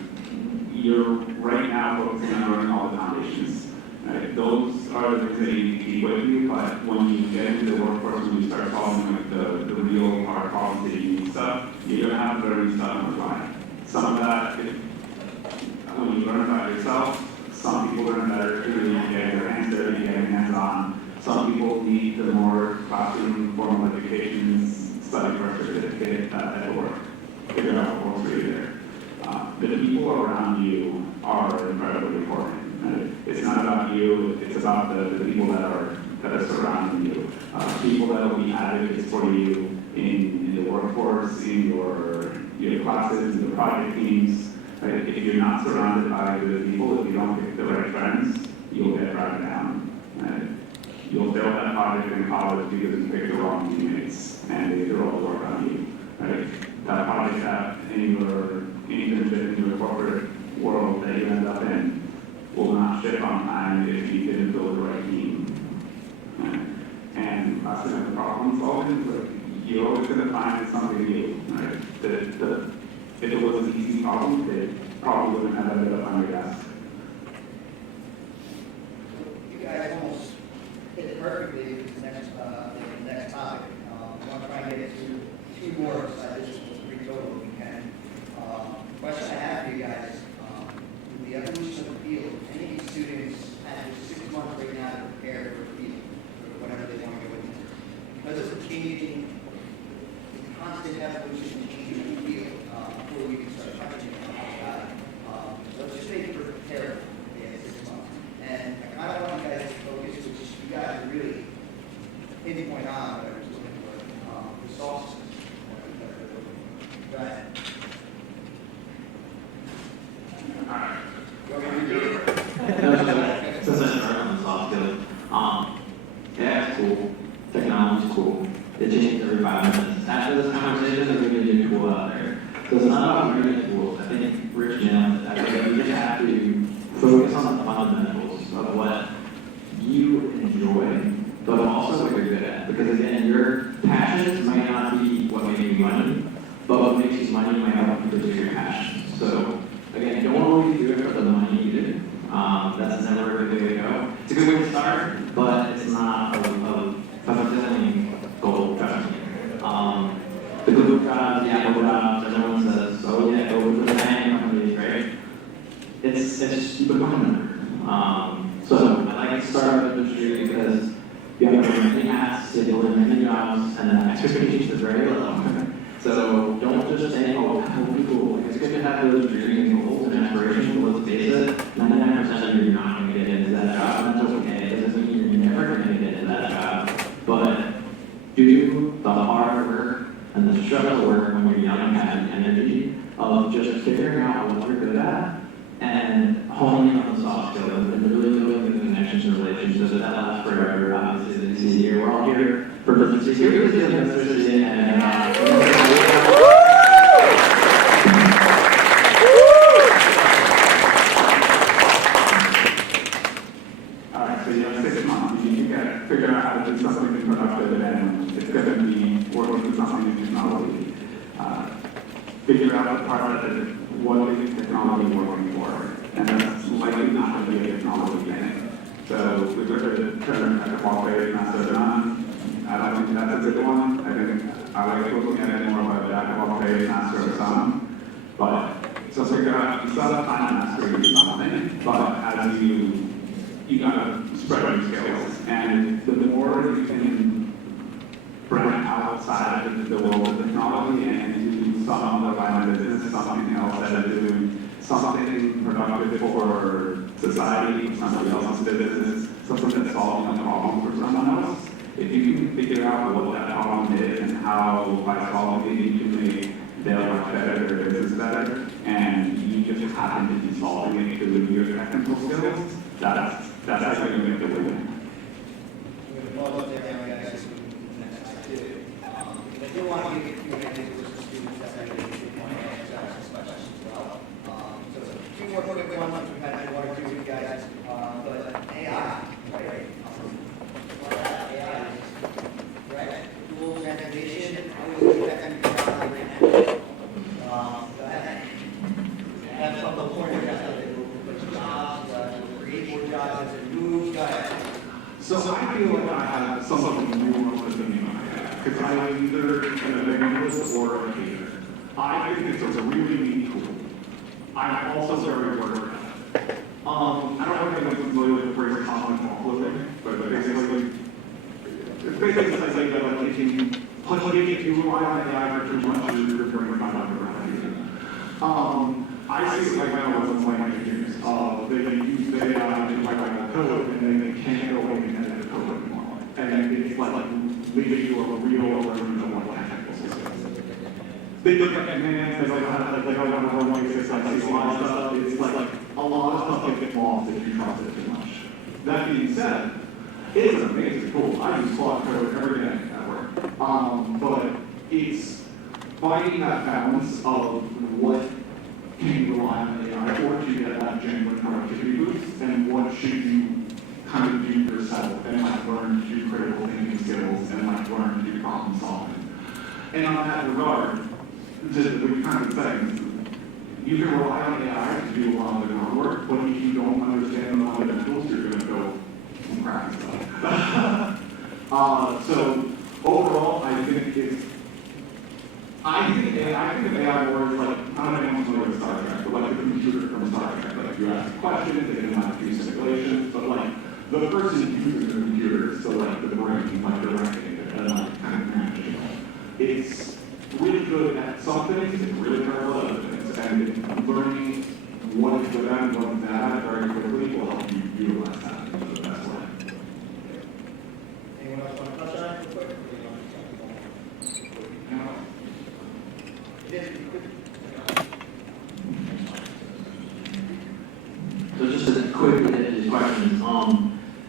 you're right now focusing on learning all the foundations. Right? Those are the things that you need to keep with you, but when you get into the workforce, when you start solving like the real hard problems that you need stuff, you're gonna have to learn stuff on the fly. Some of that, when you learn about yourself, some people learn better through getting their hands dirty, getting hands-on. Some people need the more classroom formal education, study for a certificate at work. Figure out what works for you there. The people around you are incredibly important. It's not about you, it's about the people that that are surrounding you, people that will be advocates for you in the workforce, in your classes, in the project teams. Right? If you're not surrounded by good people, if you don't pick the right friends, you'll get dragged down. Right? You'll fail that project in college because you picked the wrong teammates and they threw all the work on you. Right? That project that in your internship, in your corporate world that you end up in will not ship on time if you didn't build the right team. Right? And lastly, the problem solving, like, you're always going to find something new. Right? If it was an easy problem, it probably wouldn't have ended up on your desk. You guys almost hit it perfectly with the next topic. I want to try and get to two more, so this was pretty total if we can. Question I have for you guys, in the evolution of the field, any of these students have 6 months right now to prepare for the field, or whatever they want to go into. Because it's changing, it's constant evolution and changing in the field before we can start touching it. Let's just say we're prepared in 6 months. And I kind of want you guys to focus, which you guys are really pinpoint on what I was looking for, the soft skills. Go ahead. You want me to repeat it? Since I started on the soft skills, yeah, it's cool. Technology's cool. It changes every 5 minutes. After this conversation, there's going to be a new tool out there. So it's not about learning tools. I think Rich nailed it. I think you just have to focus on the fundamentals of what you enjoy, but also what you're good at. Because again, your passions might not be what makes you money, but what makes you money might help you pursue your passions. So again, don't always do it for the money you do. That's never a good way to go. It's a good way to start, but it's not a fulfilling goal, trust me. The Google jobs, the Apple jobs, everyone says, oh yeah, go for the bank companies, right? It's you become a number. So I like to start with industry because you have to wear many hats, you have to learn many jobs, and the expectations are very low. So don't just say, oh, that would be cool. It's good to have those dreams, goals, and aspirations, but let's face it, 99% of you are not going to get into that job, and that's okay. It doesn't mean you're never going to get into that job, but do the hard work and the struggle work when you're young and have the energy of just figuring out what you're good at and honing in on the soft skills and really building the connections and relationships that last forever. Obviously, as you see here, we're all here for security and Alright, so you have 6 months. You got to figure out how to do something productive, and it's going to be working with something in technology. Figure out the part that what is technology working for, and that's likely not going to be a technology thing. So we've heard the term jack-of-all-trades, master of none. I don't think that's a good one. I think I like looking at it more of a jack-of-all-trades, master of some. But so figure out you still have time to master something, but as you gotta spread your skills, and the more you can branch outside of the world of technology and do some other line of business, something else that is doing something productive for society, for somebody else's business, something that's solving a problem for someone else. If you can figure out what that problem is and how by solving it you can make their life better, their business better, and you just happen to be solving it through your technical skills, that's how you're going to make the win. I do want to give a few minutes to the students that are going to ask questions as well. So two more quick ones, we've had one or two of you guys, but AI, right? AI, right? Tools and innovation, how do we get that right now? Go ahead. Have a couple of pointers that will put jobs, create more jobs, as it moves, go ahead. So I feel like I have something more than me. Because I'm either an evangelist or a hater. I think it's a really neat tool. I'm also very worried about it. I don't know if anyone's familiar with the phrase common offloading, but basically, it's basically like that, like if you rely on AI for too much, you're going to find out around you. I see it right now with my engineers. They use the AI to write code, and they can't go away and edit the code anymore. and it's like leaving you a real version of what technical skills. They look at commands, they don't have one basics, like see a lot of stuff. It's like a lot of stuff gets lost if you trust it too much. That being said, it's an amazing tool. I use Claude Code every day at work. But it's finding that balance of what can you rely on AI for to get that genuine productivity boost, and what should you kind of do yourself and like learn to do critical thinking skills and like learn to do problem solving. And on that regard, just what you kind of saying, you can rely on AI to do a lot of the groundwork, but if you don't understand the fundamentals, you're going to go and crappy stuff. So overall, I think of AI more as like, I don't know if anyone's familiar with Star Trek, but like the computer from Star Trek. Like you ask questions, they can like do simulations, but like the person using the computer is still like the brain, like directing it and like kind of managing it. It's really good at some things, it's really terrible at other things, and learning what is good at and what is bad at very quickly will help you utilize that in the best way. Anyone else want to touch on it real quick? No. So just to quickly hit these questions,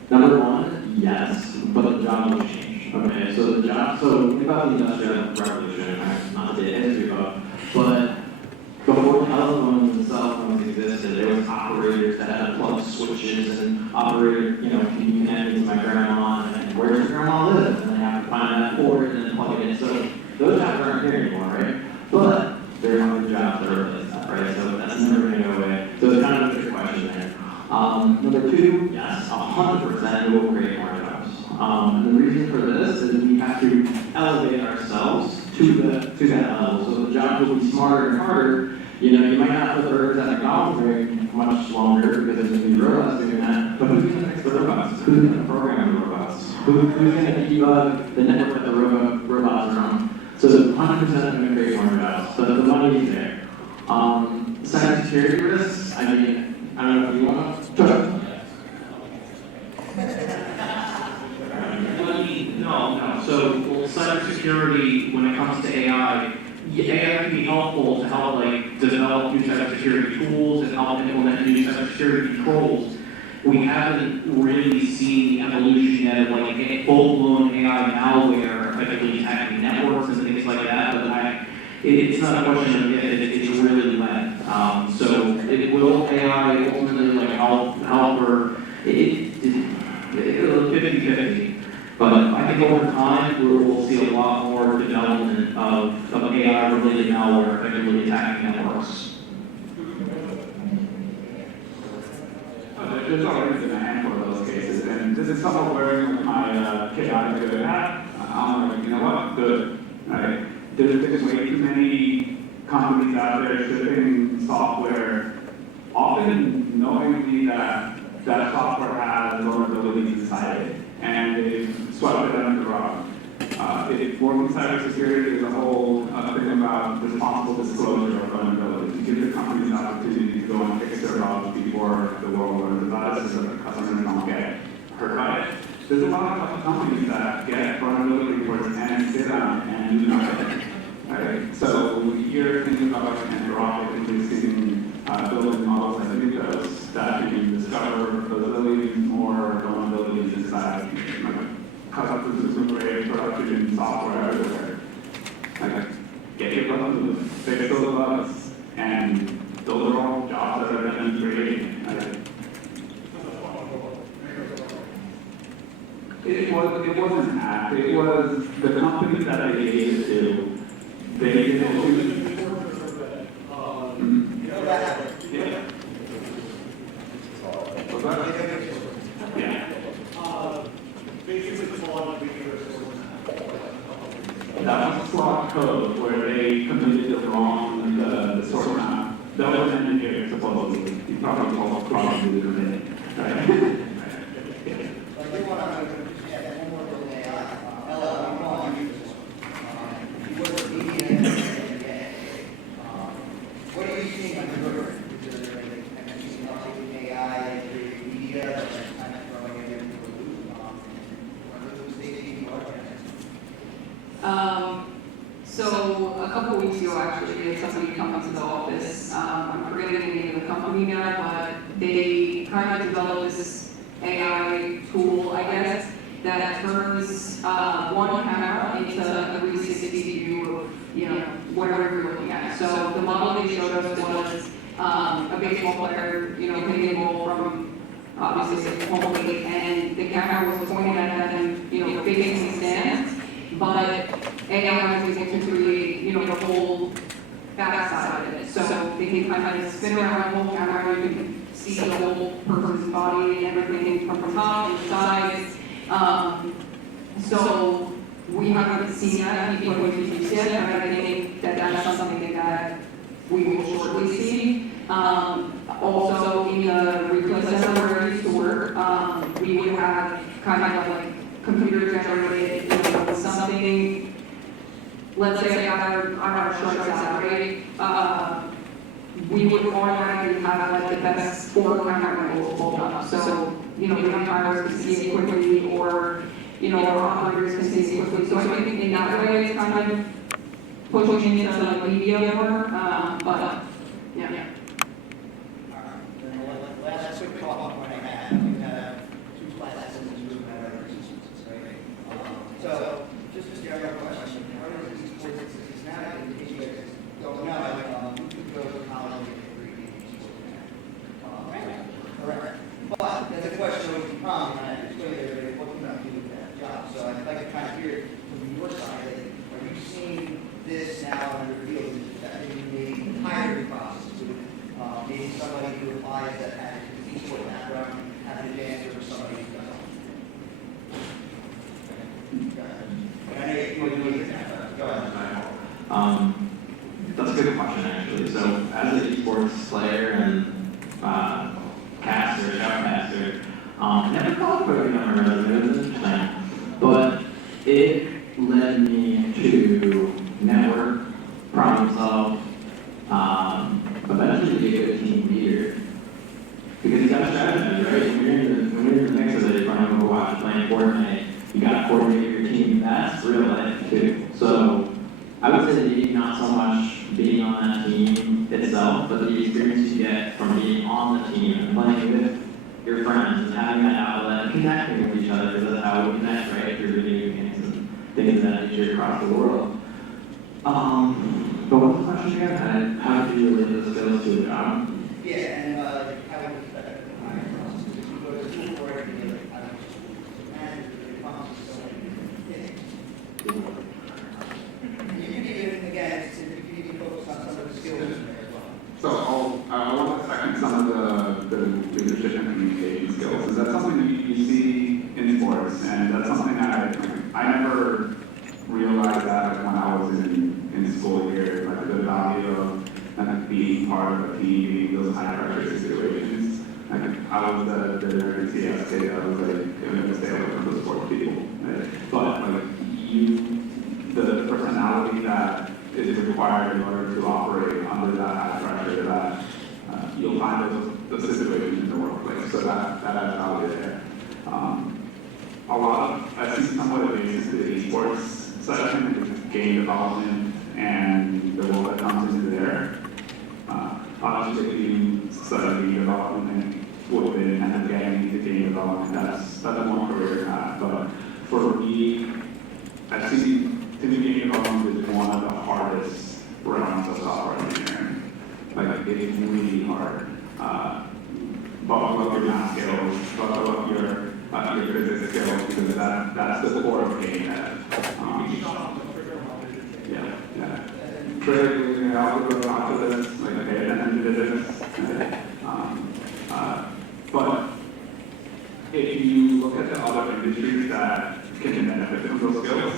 number one, yes, but the job will change. Okay, so the job, so think about the Industrial Revolution, not to get history buff, but before telephones and cell phones existed, there was operators that had to plug switches and operator, can you connect me to my grandma, and where does grandma live? And they have to find that port and then plug it in. So those jobs aren't here anymore, right? But there are other jobs that replace that, right? So that's never going to go away. So it's kind of a good question there. Number two, yes, 100% we will create more jobs. And the reason for this is we have to elevate ourselves to that level. So the job will be smarter and harder. You might not put the birds at McDonald's very much longer because there's going to be robots doing that. But who's going to fix the robots? Who's going to program the robots? Who's going to debug the network that the robots are on? So 100% going to create more jobs. But the money is there. Cybersecurity risks, I don't know if you want to touch on that. No. So cybersecurity, when it comes to AI can be helpful to help develop new cybersecurity tools and help implement new cybersecurity controls. We haven't really seen the evolution yet of full-blown AI malware effectively attacking networks and things like that. But it's not a question of if, it's really when. So it will AI ultimately help or it'll 50-50. But I think over time we'll see a lot more development of AI-related malware effectively attacking networks. There's already been a handful of those cases, and this is somewhat wearing my chaotic good hat. I'm like, you know what? Good. Right? There's way too many companies out there shipping software, often knowingly that software has vulnerabilities inside it, and they've swept it under the rug. If working cybersecurity is a whole thing about responsible disclosure of vulnerabilities, to give the companies an opportunity to go and fix their bugs before the world learns about it so that the customers don't get hurt by it. There's a lot of companies that get vulnerability reports and sit on it and do nothing. Right? So you're thinking about Anthropic releasing building models like Mythos that can discover vulnerabilities or vulnerabilities inside consumer-grade production software everywhere. Get your bugs moving, fix those bugs, and those are all jobs that are going to be created. It wasn't an act. It was the company that they gave it to. They gave it to. Yeah. What's that? Yeah. Basically, That was slot code where they committed the wrong the source map. That was an engineer supposedly. You probably committed, right? I do want to add one more little AI. Ella, I'm calling you for this one. You work with media and what are you seeing on the river? Have you seen uptake in AI in media and kind of throwing it into the loop? Are those So a couple weeks ago, actually, somebody come into the office. I'm forgetting the name of the company now, but they kind of developed this AI tool, I guess, that turns one camera into a 360 view of, whatever you're looking at. So the model they showed us was a baseball player, hitting a ball from obviously home plate, and the camera was pointed at them, facing the stands, but AI was able to create, the whole backside of it. So they can kind of spin around the whole camera, you can see the whole person's body and everything from the top and the sides. So we haven't seen that before we use yet, but I think that that's something that we will shortly see. Also, in the replay center where I used to work, we would have kind of like computer generated, something. Let's say I'm our strikes out, right? We would automatically have like the best 4 camera angles pulled up. So, the umpires can see it quickly, or, our operators can see it quickly. So I think in that way, it's kind of pushing into like media more, but, yeah. Last quick talk point I had, we have 2 flight lessons and 2 whatever instances, right? So, just a general question, how does these sports is now, in case you guys don't know, you could go to college and get 3 degrees. Correct. But then the question would become, and I explained to everybody, what can I do with that job? So I'd like to kind of hear from your side, are you seeing this now in your field, in the hiring process? Maybe somebody who applies that has an Esport background, has an advantage over somebody who doesn't. I know you would leave that, go ahead. That's a good question, actually. So, as an esports player and caster, shoutcaster, never thought about it on my resume. It was interesting, but it led me to network, problem solve, eventually be a good team leader. Because you got to strategize, right? When you're in the mix of it, you're playing Overwatch, playing Fortnite, you got to coordinate your team. That's real life too. So I would say maybe not so much being on that team itself, but the experience you get from being on the team and playing with your friends and having that outlet and connecting with each other, because that's how we connect, right? Through video games and things of that nature across the world. But what's the question again? How do you relate those skills to a job? Yeah, and how would the hiring process? If you go to school for it, and you're like, I don't know, manager, the process, so you can even, again, you can even focus on some of the skills in there as well. So I want to second some of the leadership and communication skills. Is that something you see in sports? And that's something that I never realized that when I was in school here, like the value of being part of a team, being those high pressure situations. I was the nerd CS kid. I was like, I'm going to stay away from the sports people. Right? But the personality that is required in order to operate under that high pressure, that you'll find those situations in the workplace. So that adds value there. I see some motivations to the esports session, which is game development and the role that comes into there. Obviously, if you study game development within and getting into game development, that's a more career path. But for me, I see game development is one of the hardest realms of software engineering. It's really hard. Buckle up your math skills, buckle up your physics skills, because that's the core of game dev. Trading, algebra, calculus, pay attention to this. But if you look at the other industries that can benefit from those skills,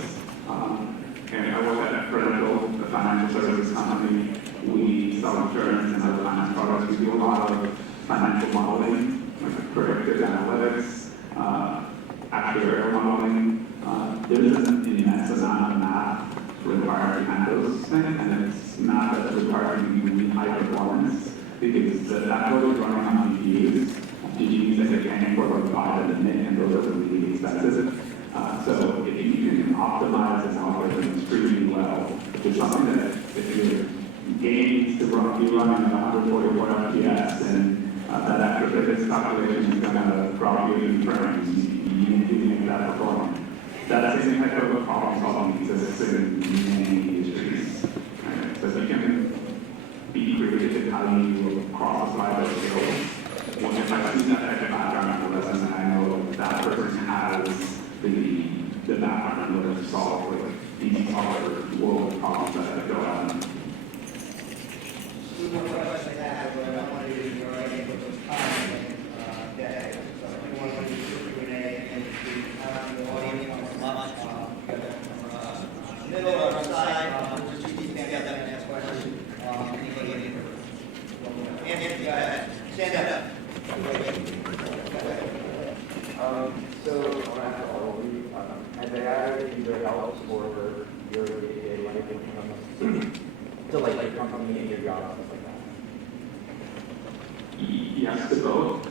and I work at Prudential, the financial services company, we sell insurance and other finance products. We do a lot of financial modeling, predictive analytics, actuarial modeling. There's an immense amount of math required behind those things, and it's not that it's required to be really high performance, because that code is running on GPUs that get paying for like 5 a minute, and those are really expensive. So if you can optimize its algorithm extremely well, which is something that if your game needs to be running at 144 FPS, and that after physics calculation is going to drop you in frames, you need to make that perform. That same type of problem solving exists in many industries. Right? So you can be creative in how you cross-apply those skills. When if I see that type of background in the lesson, I know that person has the background in order to solve like each other world problems that go on. One more question I have, but I don't want to do it already, but it's time and that. So if you want to do Q&A and the audience comes from us, middle or side, just stand up and ask questions. Anybody in here? Anthony, go ahead. Stand up. So, have they added either helps for your day-to-day life when it comes to like your company and your job, stuff like that? Yes to both.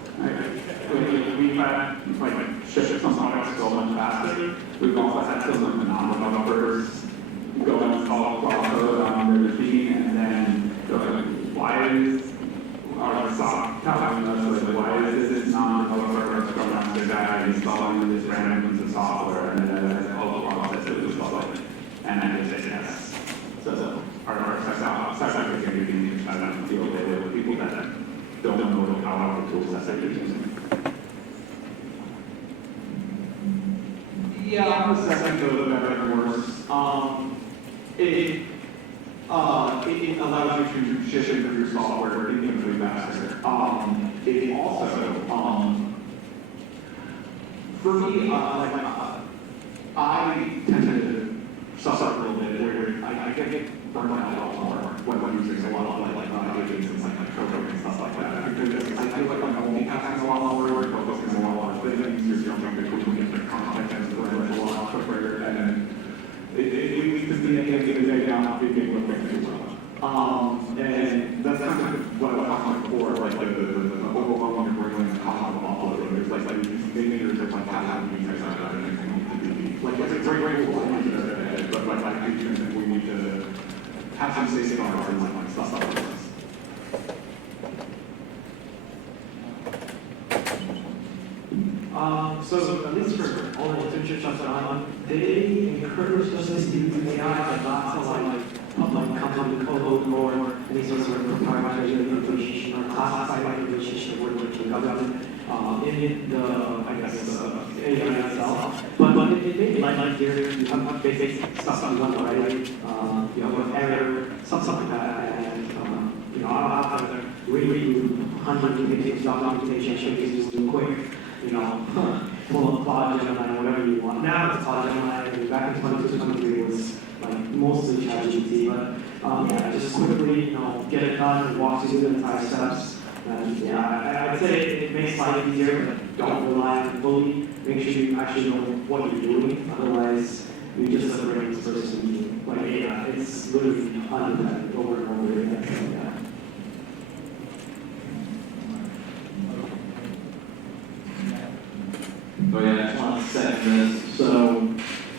We've had like shift some products go much faster. We've also had some of the non-developers go and install code on their machine, and then go like, why is our soft telling us like why is this non-developer Scrum Master guy installing this random piece of software, and then I said, oh, process it was public, and I just said yes. So our cybersecurity team try to deal with people that don't know how the tools that they're using. Yeah, on the second go the better and worse. It allows you to shift into your software infinitely faster. It also, for me, I tend to suffer a little bit where I get burned out a lot more when I'm using a lot of agents and code and stuff like that. Because I feel like I'm only having a lot more work, focusing a lot on things, you're jumping between different content and a lot quicker, and it leads to the end of the day now not being able to make things well. And that's kind of what I was talking before, like the overwhelming bringing the cost of offloading. There's like these majors that like how do you guys have anything to do? Like it's very cool, but like I do think we need to have some safeguards and like stuff like this. So at least for all the internships I've done, they encourage us to use AI and not to like public company code or any sort of proprietary information or classified information we're working with government in the, I guess, AI itself. But it may be like here, you have basic stuff you want to write, you have an error, something like that, and I'll have to read hundreds of pages of documentation, just do quick. Pull up Claude Gemini, whatever you want. Now it's Claude Gemini, and back in 2023 it was like mostly ChatGPT, but yeah, just quickly, get it done and walk through the entire steps. And yeah, I'd say it makes life easier, but don't rely on it fully. Make sure you actually know what you're doing, otherwise you just have a brain person. Like, yeah, it's literally undependent over and over again. Yeah. Oh yeah, I just want to second this. So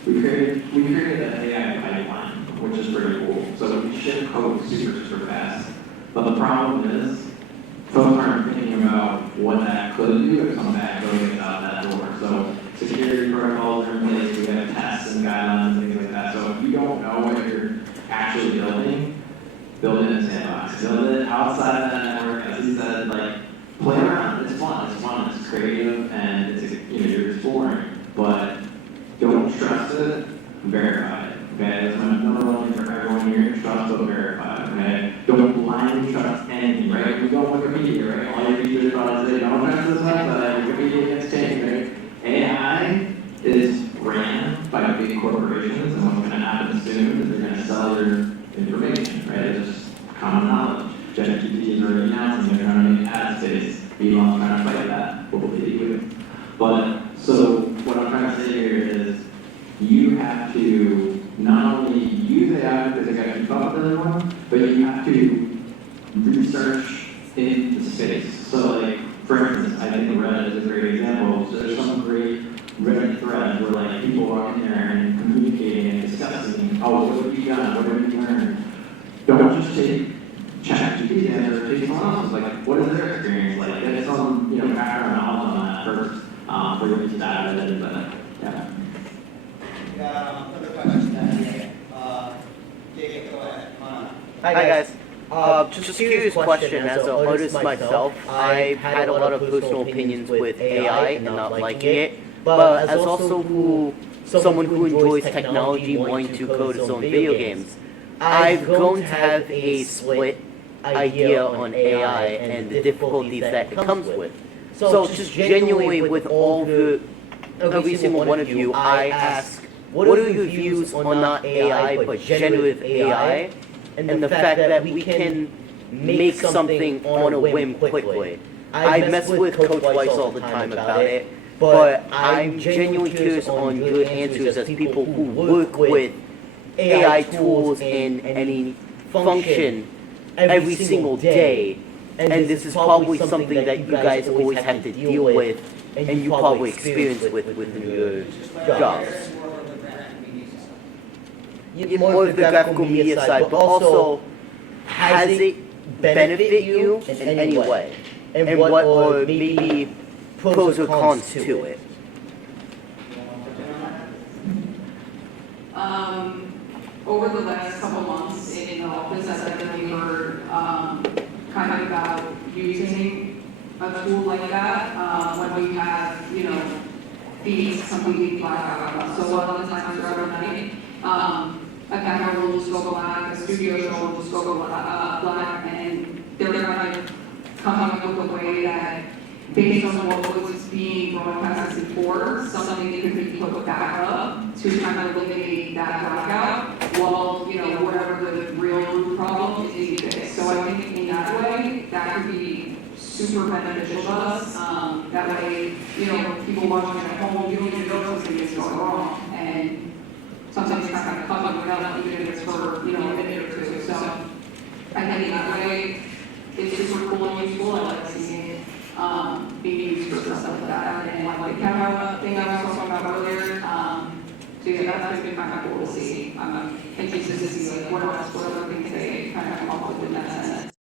we created an AI pipeline, which is pretty cool. So we ship code super fast. But the problem is, folks aren't thinking about what that could do if some bad code gets out that door. So security protocols are in place, we have tests and guidelines and things like that. So if you don't know what you're actually building, build it in a sandbox. Build it outside of that network, as he said, like play around. It's fun, it's creative, and it's you're exploring, but don't trust it, verify it. Okay, that's my number one thing for everyone here. Trust but verify. Okay, don't blindly trust anything. Right? We go on Wikipedia, right? All your teachers probably say, don't trust this website. Wikipedia gets changed, right? AI is ran by big corporations, and what's going to happen soon is they're going to sell your information. Right? It's just common knowledge. ChatGPT is already announcing they're trying to make ad space. Elon's trying to fight that. Hopefully he will. But, so what I'm trying to say here is you have to not only use AI because it got to keep up with everyone, but you have to research in the space. So like, for instance, I think Reddit is a great example. So there's some great Reddit threads where like people are in there and communicate don't just take ChatGPT's answer, take someone else's, like, what is their experience like? Get some, background knowledge on that first, before you get to that, but, yeah. Got another question down here. Jacob, go ahead. Come on up. Hi guys. Just a curious question. As an artist myself, I've had a lot of personal opinions with AI and not liking it. But as also someone who enjoys technology, wanting to code his own video games, I've grown to have a split idea on AI and the difficulties that it comes with. So just genuinely, with every single one of you, I ask, what are your views on not AI but generative AI? And the fact that we can make something on a whim quickly. I mess with Coach Weiss all the time about it, but I'm genuinely curious on your answers as people who work with AI tools in any function every single day. And this is probably something that you guys always have to deal with, and you probably experience within your jobs. More of the graphical media side, but also, has it benefit you in any way? And what are maybe pros or cons to it? Over the last couple months in the office, I've definitely heard kind of about using a tool like that when we have, feeds completely black out. So a lot of the times throughout the night, a camera will just go black, a studio show will just go black, and they're kind of coming up with a way that, based on what was being broadcasted before, something that could be put back up to kind of eliminate that blackout, while, whatever the real root problem is being fixed. So I think in that way, that could be super beneficial to us. That way, people watching at home, you don't even know something is going wrong, and sometimes kind of covered without even if it's for, a minute or two. So I think in that way, it's super cool and useful. I like seeing it being used for stuff like that. And like the camera thing I was talking about earlier, so yeah, that's been kind of cool to see. I'm interested to see like what other things they kind of come up with in that sense.